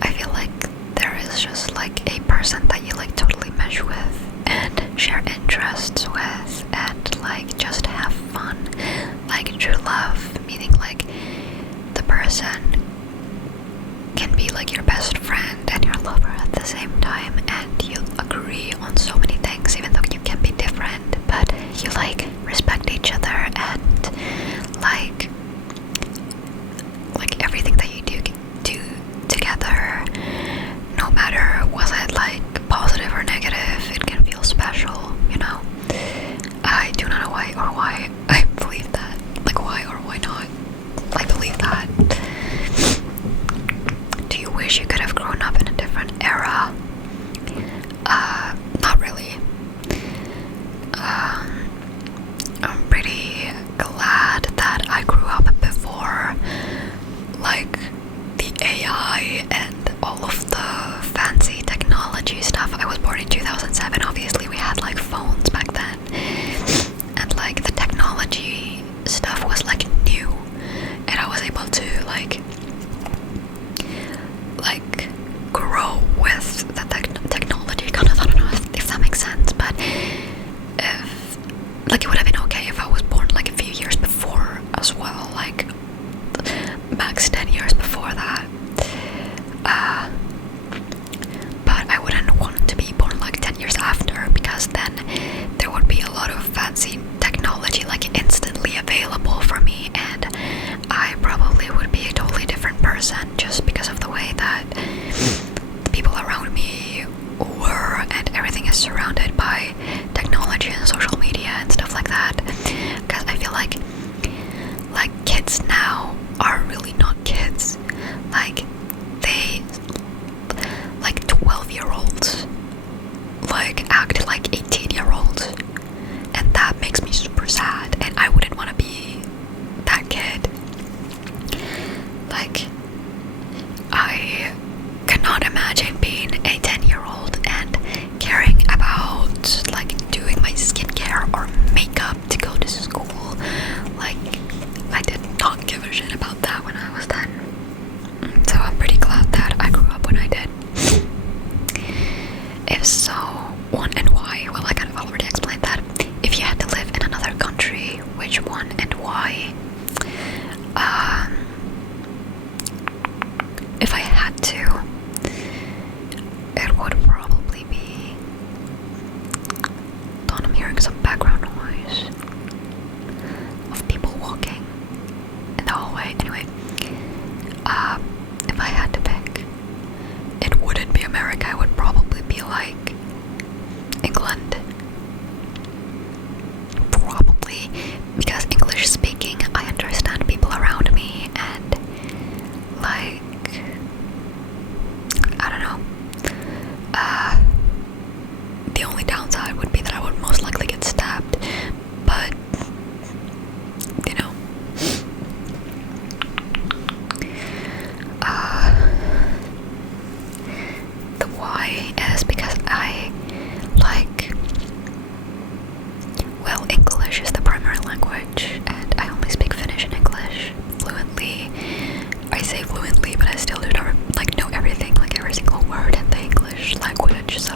I feel like there is just like a person that you like totally mesh with and share interests with and like just have fun. Like true love, meaning like the person can be like your best friend and your lover at the same time, and you agree on so many things even though you can be different, but you like respect each other and like everything that you do together, no matter was it like positive or negative, it can feel special, you know? I do not know why or why I believe that. Like why or why not? I believe that. Do you wish you could have grown up in a different era? Not really. I'm pretty glad that I grew up before like the AI and all of the fancy technology stuff. I was born in 2007. Obviously we had like phones back then, and like the technology stuff was like new, and I was able to like grow with the technology kind of. I don't know if that makes sense, but if like it would have been okay if I was born like a few years before as well, like max 10 years before that, but I wouldn't want to be born like 10 years after, because then there would be a lot of fancy technology like instantly available for me, and I probably would be a totally different person just because of the way that the people around me were, and everything is surrounded by technology and social media and stuff like that. Because I feel like kids now are really not kids. Like they, like 12-year-olds like act like 18-year-olds, and that makes me super sad, and I wouldn't want to be that kid. Like I cannot imagine being a 10-year-old and caring about like doing my skincare or makeup to go to school. Like I did not give a shit about that when I was 10. So I'm pretty glad that I grew up when I did. If so, one and why? Well, I kind of already explained that. If you had to live in another country, which one and why? If I had to, it would probably be... Thought I'm hearing some background noise of people walking in the hallway. Anyway, if I had to pick, it wouldn't be America. It would probably be like England. Probably because English speaking, I understand people around me, and like, I don't know. The only downside would be that I would most likely get stabbed, but you know. The why is because I like, well, English is the primary language, and I only speak Finnish and English fluently. I say fluently, but I still do not like know everything, like every single word in the English language. So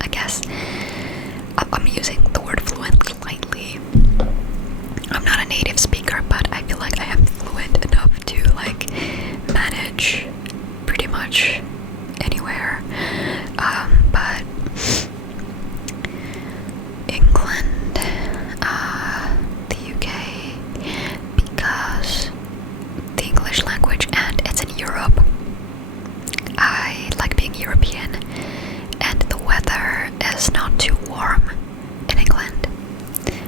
I guess I'm using the word fluent lightly. I'm not a native speaker, but I feel like I am fluent enough to like manage pretty much anywhere. But England, the UK, because the English language and it's in Europe. I like being European, and the weather is not too warm in England.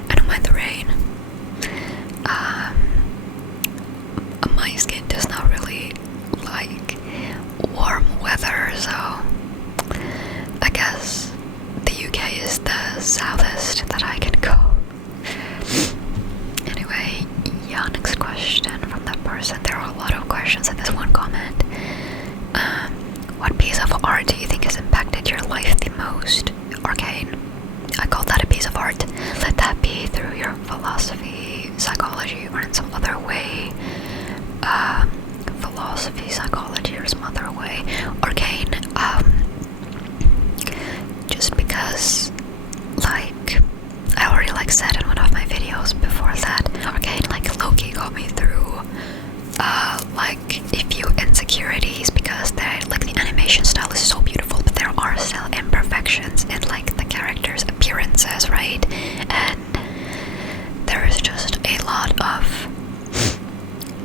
I don't mind the rain. My skin does not really like warm weather, so I guess the UK is the southest that I can go. Anyway, yeah, next question from that person. There are a lot of questions in this one comment. What piece of art do you think has impacted your life the most? Arcane. I call that a piece of art. Let that be through your philosophy, psychology, or in some other way. Philosophy, psychology, or some other way. Arcane, just because, like, I already like said in one of my videos before that, Arcane like low-key got me through like a few insecurities, because they're like, the animation style is so beautiful, but there are still imperfections in like the characters' appearances, right? And there is just a lot of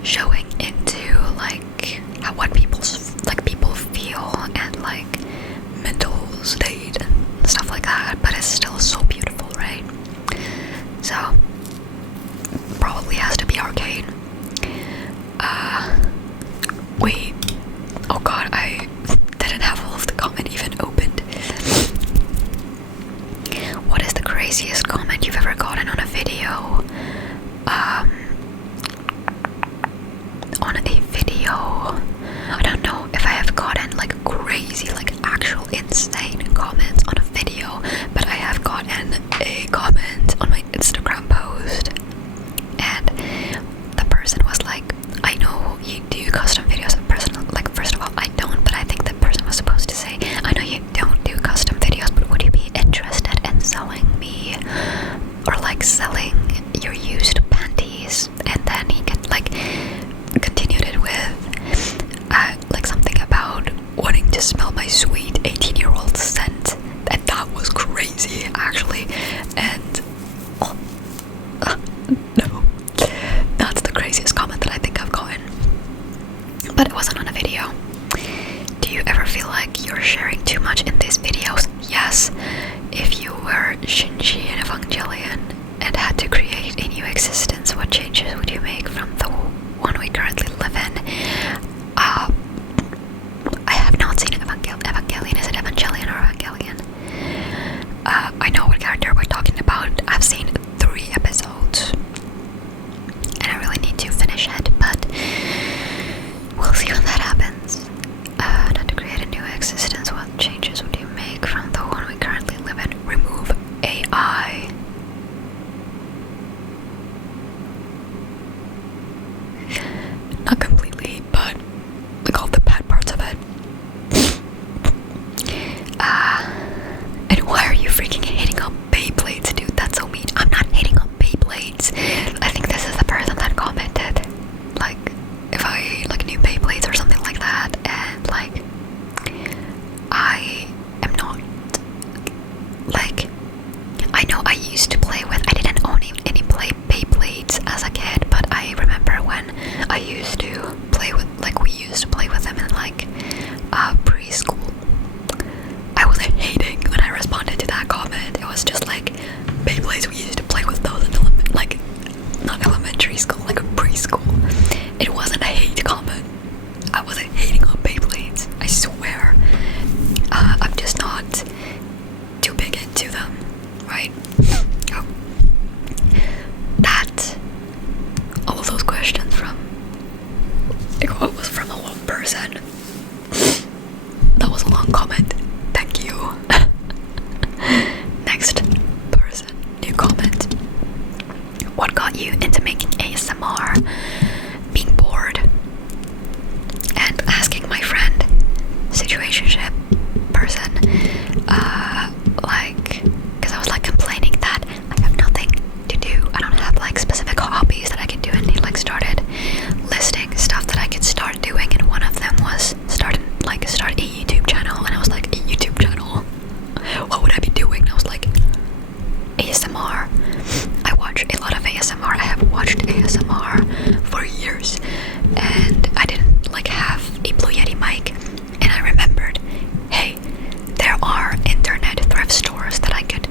showing into like what people feel and like mental state and stuff like that, but it's still so beautiful, right? So probably has to be Arcane. Wait, oh god, I didn't have all of the comment even opened. What is the craziest comment you've ever gotten on a video? On a video, I don't know if I have gotten like crazy, like actual insane comments on a video, but I have gotten a comment on my Instagram post, and the person was like, I know you do custom videos. Like, first of all, I don't, but I think the person was supposed to say, I know you don't do custom videos, but would you be interested in selling me, or like selling your used panties? And then he could like continued it with like something about wanting to smell my sweet 18-year-old scent, and that was crazy actually. And no, that's the craziest comment that I think I've gotten, but it wasn't on a video. Do you ever feel like you're sharing too much in these videos? Yes. If you were Shinji in Evangelion and had to create a new existence, what changes would you make from the one we currently live in? I have not seen Evangelion. Is it Evangelion or Evangelion? I know what character we're talking about. I've seen 3 episodes, and I really need to finish it, but we'll see when that happens. Not to create a new existence, what changes would you was just like Beyblades. We used to play with those in like not elementary school, like preschool. It wasn't a hate comment. I wasn't hating on Beyblades, I swear. I'm just not too big into them, right? Oh. That, all of those questions from, it was from a one person. That was a long comment. Thank you. Next person, new comment. What got you into making ASMR? Being bored and asking my friend, situationship person, like, because I was like complaining that I have nothing to do. I don't have like specific hobbies that I can do, and he like started listing stuff that I could start doing, and one of them was start a YouTube channel, and I was like, a YouTube channel? What would I be doing? And I was like, ASMR. I watch a lot of ASMR. I have watched ASMR for years, and I didn't like have a Blue Yeti mic, and I remembered, hey, there are internet thrift stores that I could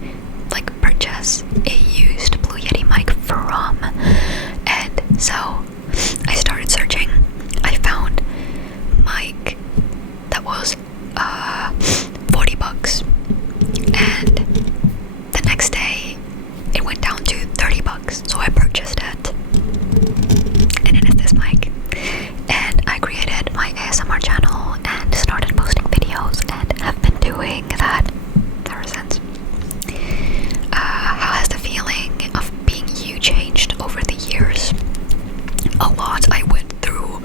like purchase a used Blue Yeti mic from, and so I started searching. I found mic that was $40, and the next day it went down to $30, so I purchased it, and it is this mic. And I created my ASMR channel and started posting videos, and have been doing that ever since. How has the feeling of being you changed over the years? A lot. I went through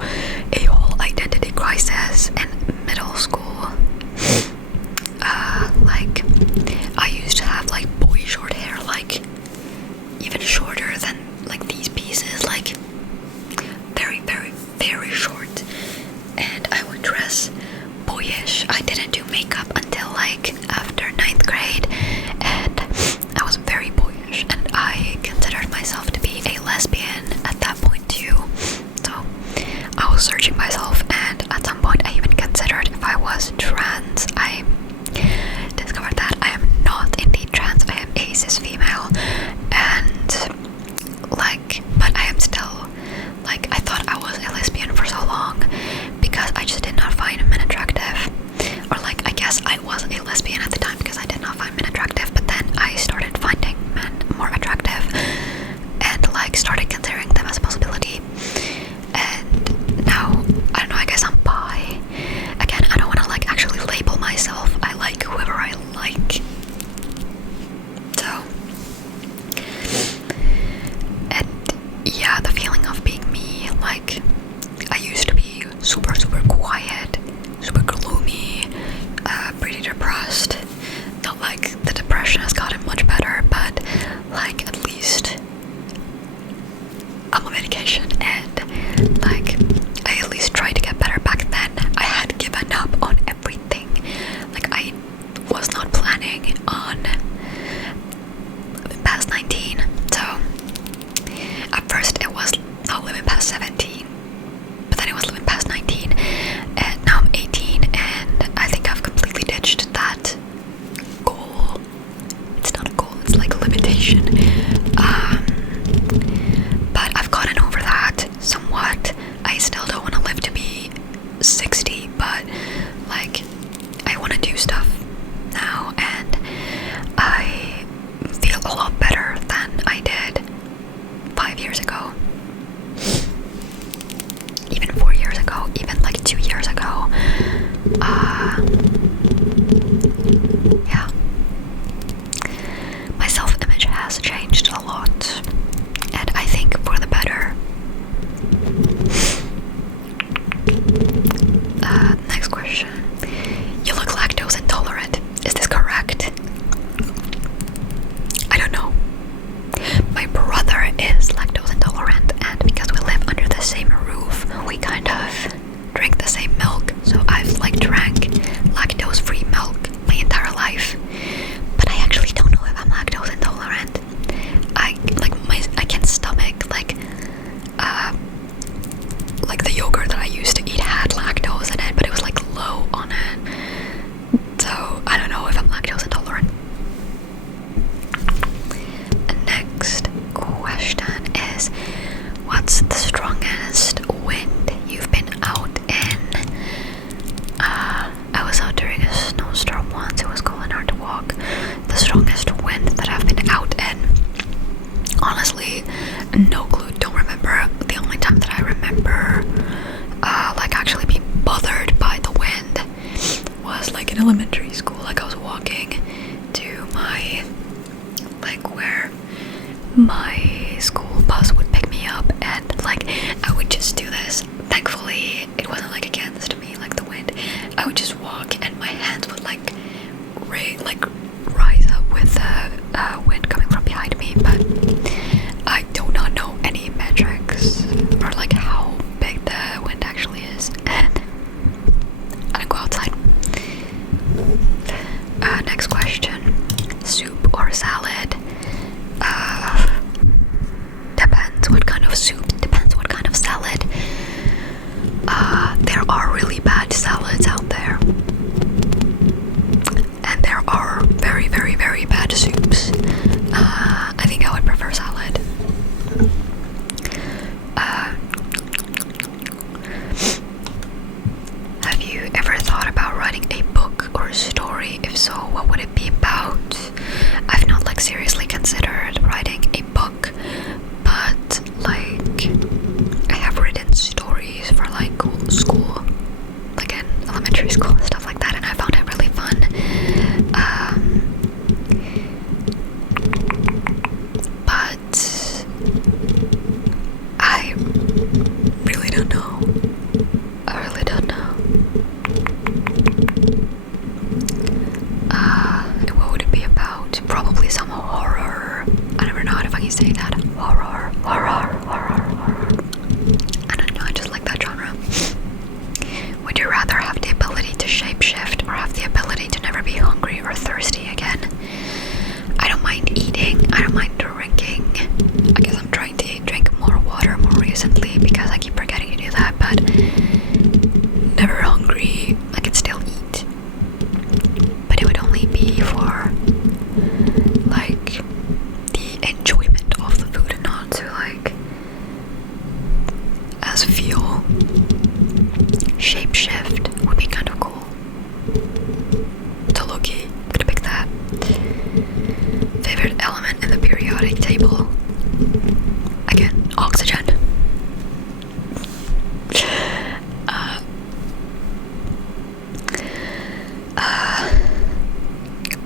a whole identity crisis in middle school. Like, I used to have like boy short hair, like even shorter than like these pieces, like very, very, very short, and I would dress boyish. I didn't do makeup until like after 9th grade, and I was very boyish, and I considered myself to be a lesbian at that point too. So I was searching myself, and at some point I even considered if I was trans. I discovered that I am not indeed trans. I am a cis female, and like, but I am still, like, I thought I was a lesbian for so long because I just did not find men attractive, or like, I guess I was a lesbian at the time because I did not find men attractive, but then I started finding men more attractive and like started considering them as a possibility, and now, I don't know, I guess I'm bi. Again, I don't want to like actually label myself. I like whoever I like. So, and yeah, the feeling of being me, like, I used to be super, super quiet, super gloomy, pretty depressed, not like the snowstorm once. It was cold and hard to walk. The strongest wind that I've been out in. Honestly, no clue. Don't remember. The only time that I remember, like actually being bothered by the wind was like in elementary school. Like I was walking to my, like where my school bus would pick me up, and like I would just do this. Thankfully, it wasn't like against me, like the wind. I would just walk, and my hands would like rise up with the wind coming from behind me. But I do not know any metrics or like how big the wind actually is, and I don't go outside. Next question: soup or salad? Depends what kind of soup. Depends what kind of salad. There are really bad salads out there, and there are very, very, very bad soups. I think I would prefer salad. Have you ever thought about writing a book or a story? If so, what would it be about? I've not like seriously considered writing a book, but like I have written stories for like school, like in elementary school and stuff like that, and I found it really fun. But I really don't know. I really don't know. What would it be about? Probably some horror. I never know if I can say that. Horror. I don't know, I just like that genre. Would you rather have the ability to shapeshift or have the ability to never be hungry or thirsty again? I don't mind eating, I don't mind drinking. I guess I'm trying to drink more water more recently because I keep forgetting to do that, but never hungry, I can still eat. But it would only be for like the enjoyment of the food and not to like as fuel. Shapeshift would be kind of cool. So low-key, gonna pick that. Favorite element in the periodic table? Again, oxygen.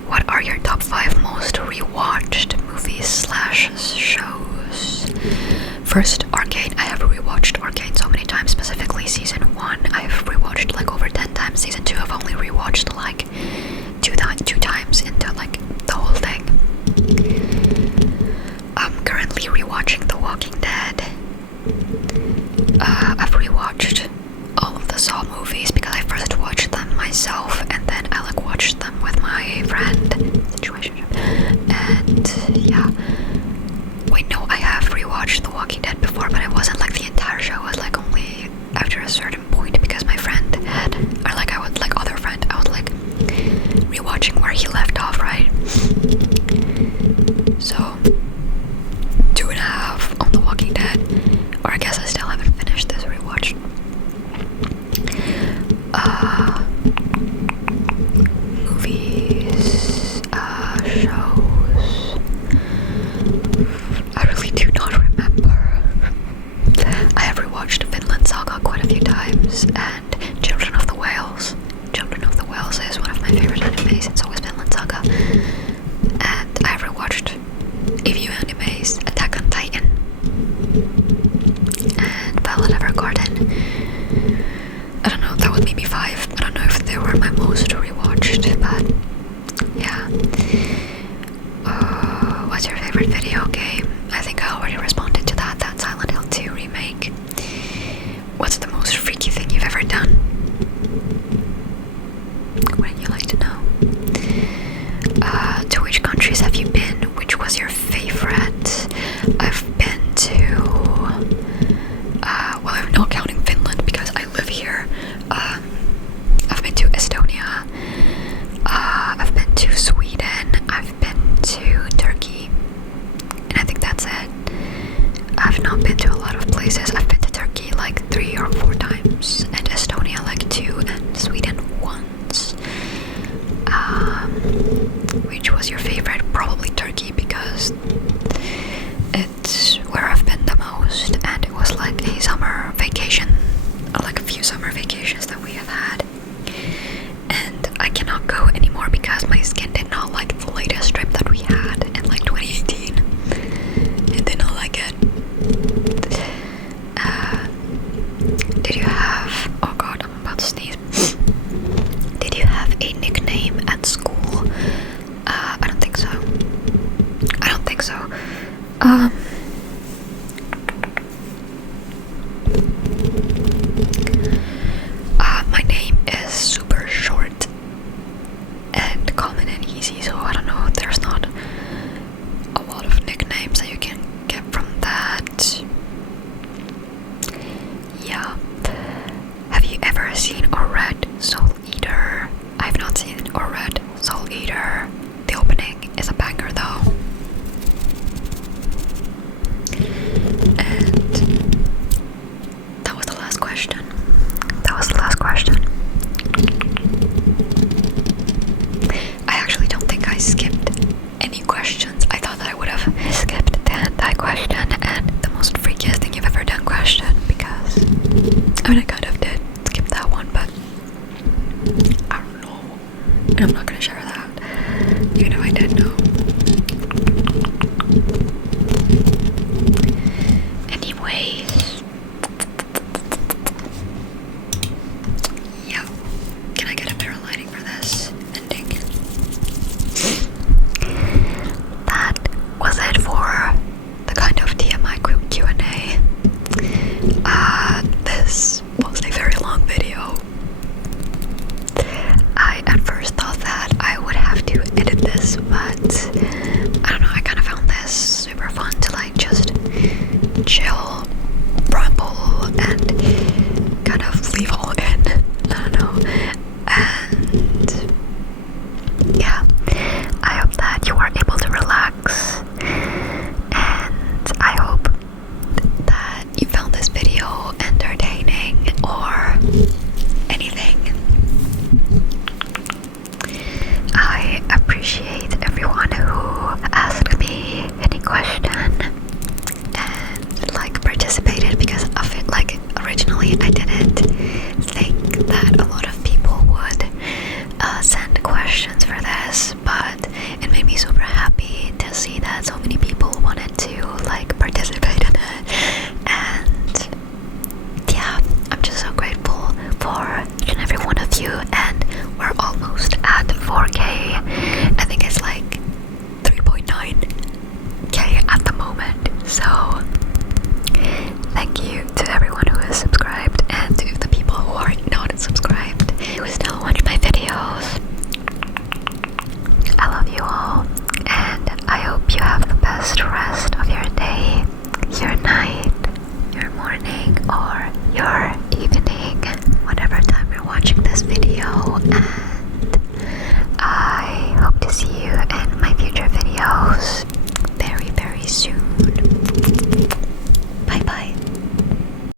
What are your top 5 most rewatched movies/shows? First, Arcane. I have rewatched Arcane so many times, specifically season 1. I've rewatched like over 10 times. Season 2 I've only rewatched like two times into like the whole thing. I'm currently rewatching The Walking Dead. I've rewatched all of the Saw movies because I first watched them myself and then I like watched them with my friend. Situationship. And yeah. Wait, no, I have rewatched The Walking Dead before, but it wasn't like the entire show. It was like only after a certain point because my friend had, or like I would, like other friend, I was like rewatching where he left off, right? So 2.5 on The Walking Dead, or I guess I still haven't finished this rewatch. Movies, shows. I really do not remember. I have rewatched Vinland Saga quite a few times, and Children of the Whales. Children of the Whales is one of my favorite animes. It's always Vinland Saga. Which was your favorite? Probably Turkey, because it's where I've been the most, and it was like a summer vacation, or like a few summer vacations that we have had. And I cannot go anymore because my skin did not like the latest trip that we had in like 2018. It did not like it. Did you have, oh god, I'm about to sneeze. Did you have a nickname at school? I don't think so. I don't think so. My name is super short and common and easy, so I don't know, there's not a lot of nicknames that you can get from that. Yeah. Have you ever seen or read Soul Eater? I've not seen or read Soul Eater. The opening is a banger though. And that was the last question. I actually don't think I skipped any questions. I thought that I would have skipped that question and the most freakiest thing you've ever done question, because I mean I kind of did skip that one, but I don't know. And I'm not gonna share that, even if I did know. Anyways, yeah. Can I get a better lighting for this ending? That was it for the kind of TMI Q&A. This was a very long video. I at first thought that I would have to edit this, but I don't know, I kind of found this super fun to like just chill, ramble, and kind of leave all in. I don't know. And yeah, I hope that you are able to relax, and I hope that you found this video entertaining or anything. I appreciate everyone who asked me any question and like participated, because of it. Like originally I didn't think that a lot of people would send questions for this, but it made me super happy to see that so many people wanted to like participate in it. And yeah, I'm just so grateful for each and every one of you, and we're almost at 4K. I think it's like 3.9K at the moment. So thank you to everyone who is subscribed, and to the people who are not subscribed who still watch my videos. I love you all, and I hope you have the best rest of your day, your night, your morning, or your evening, whatever time you're watching this video. And I hope to see you in my future videos.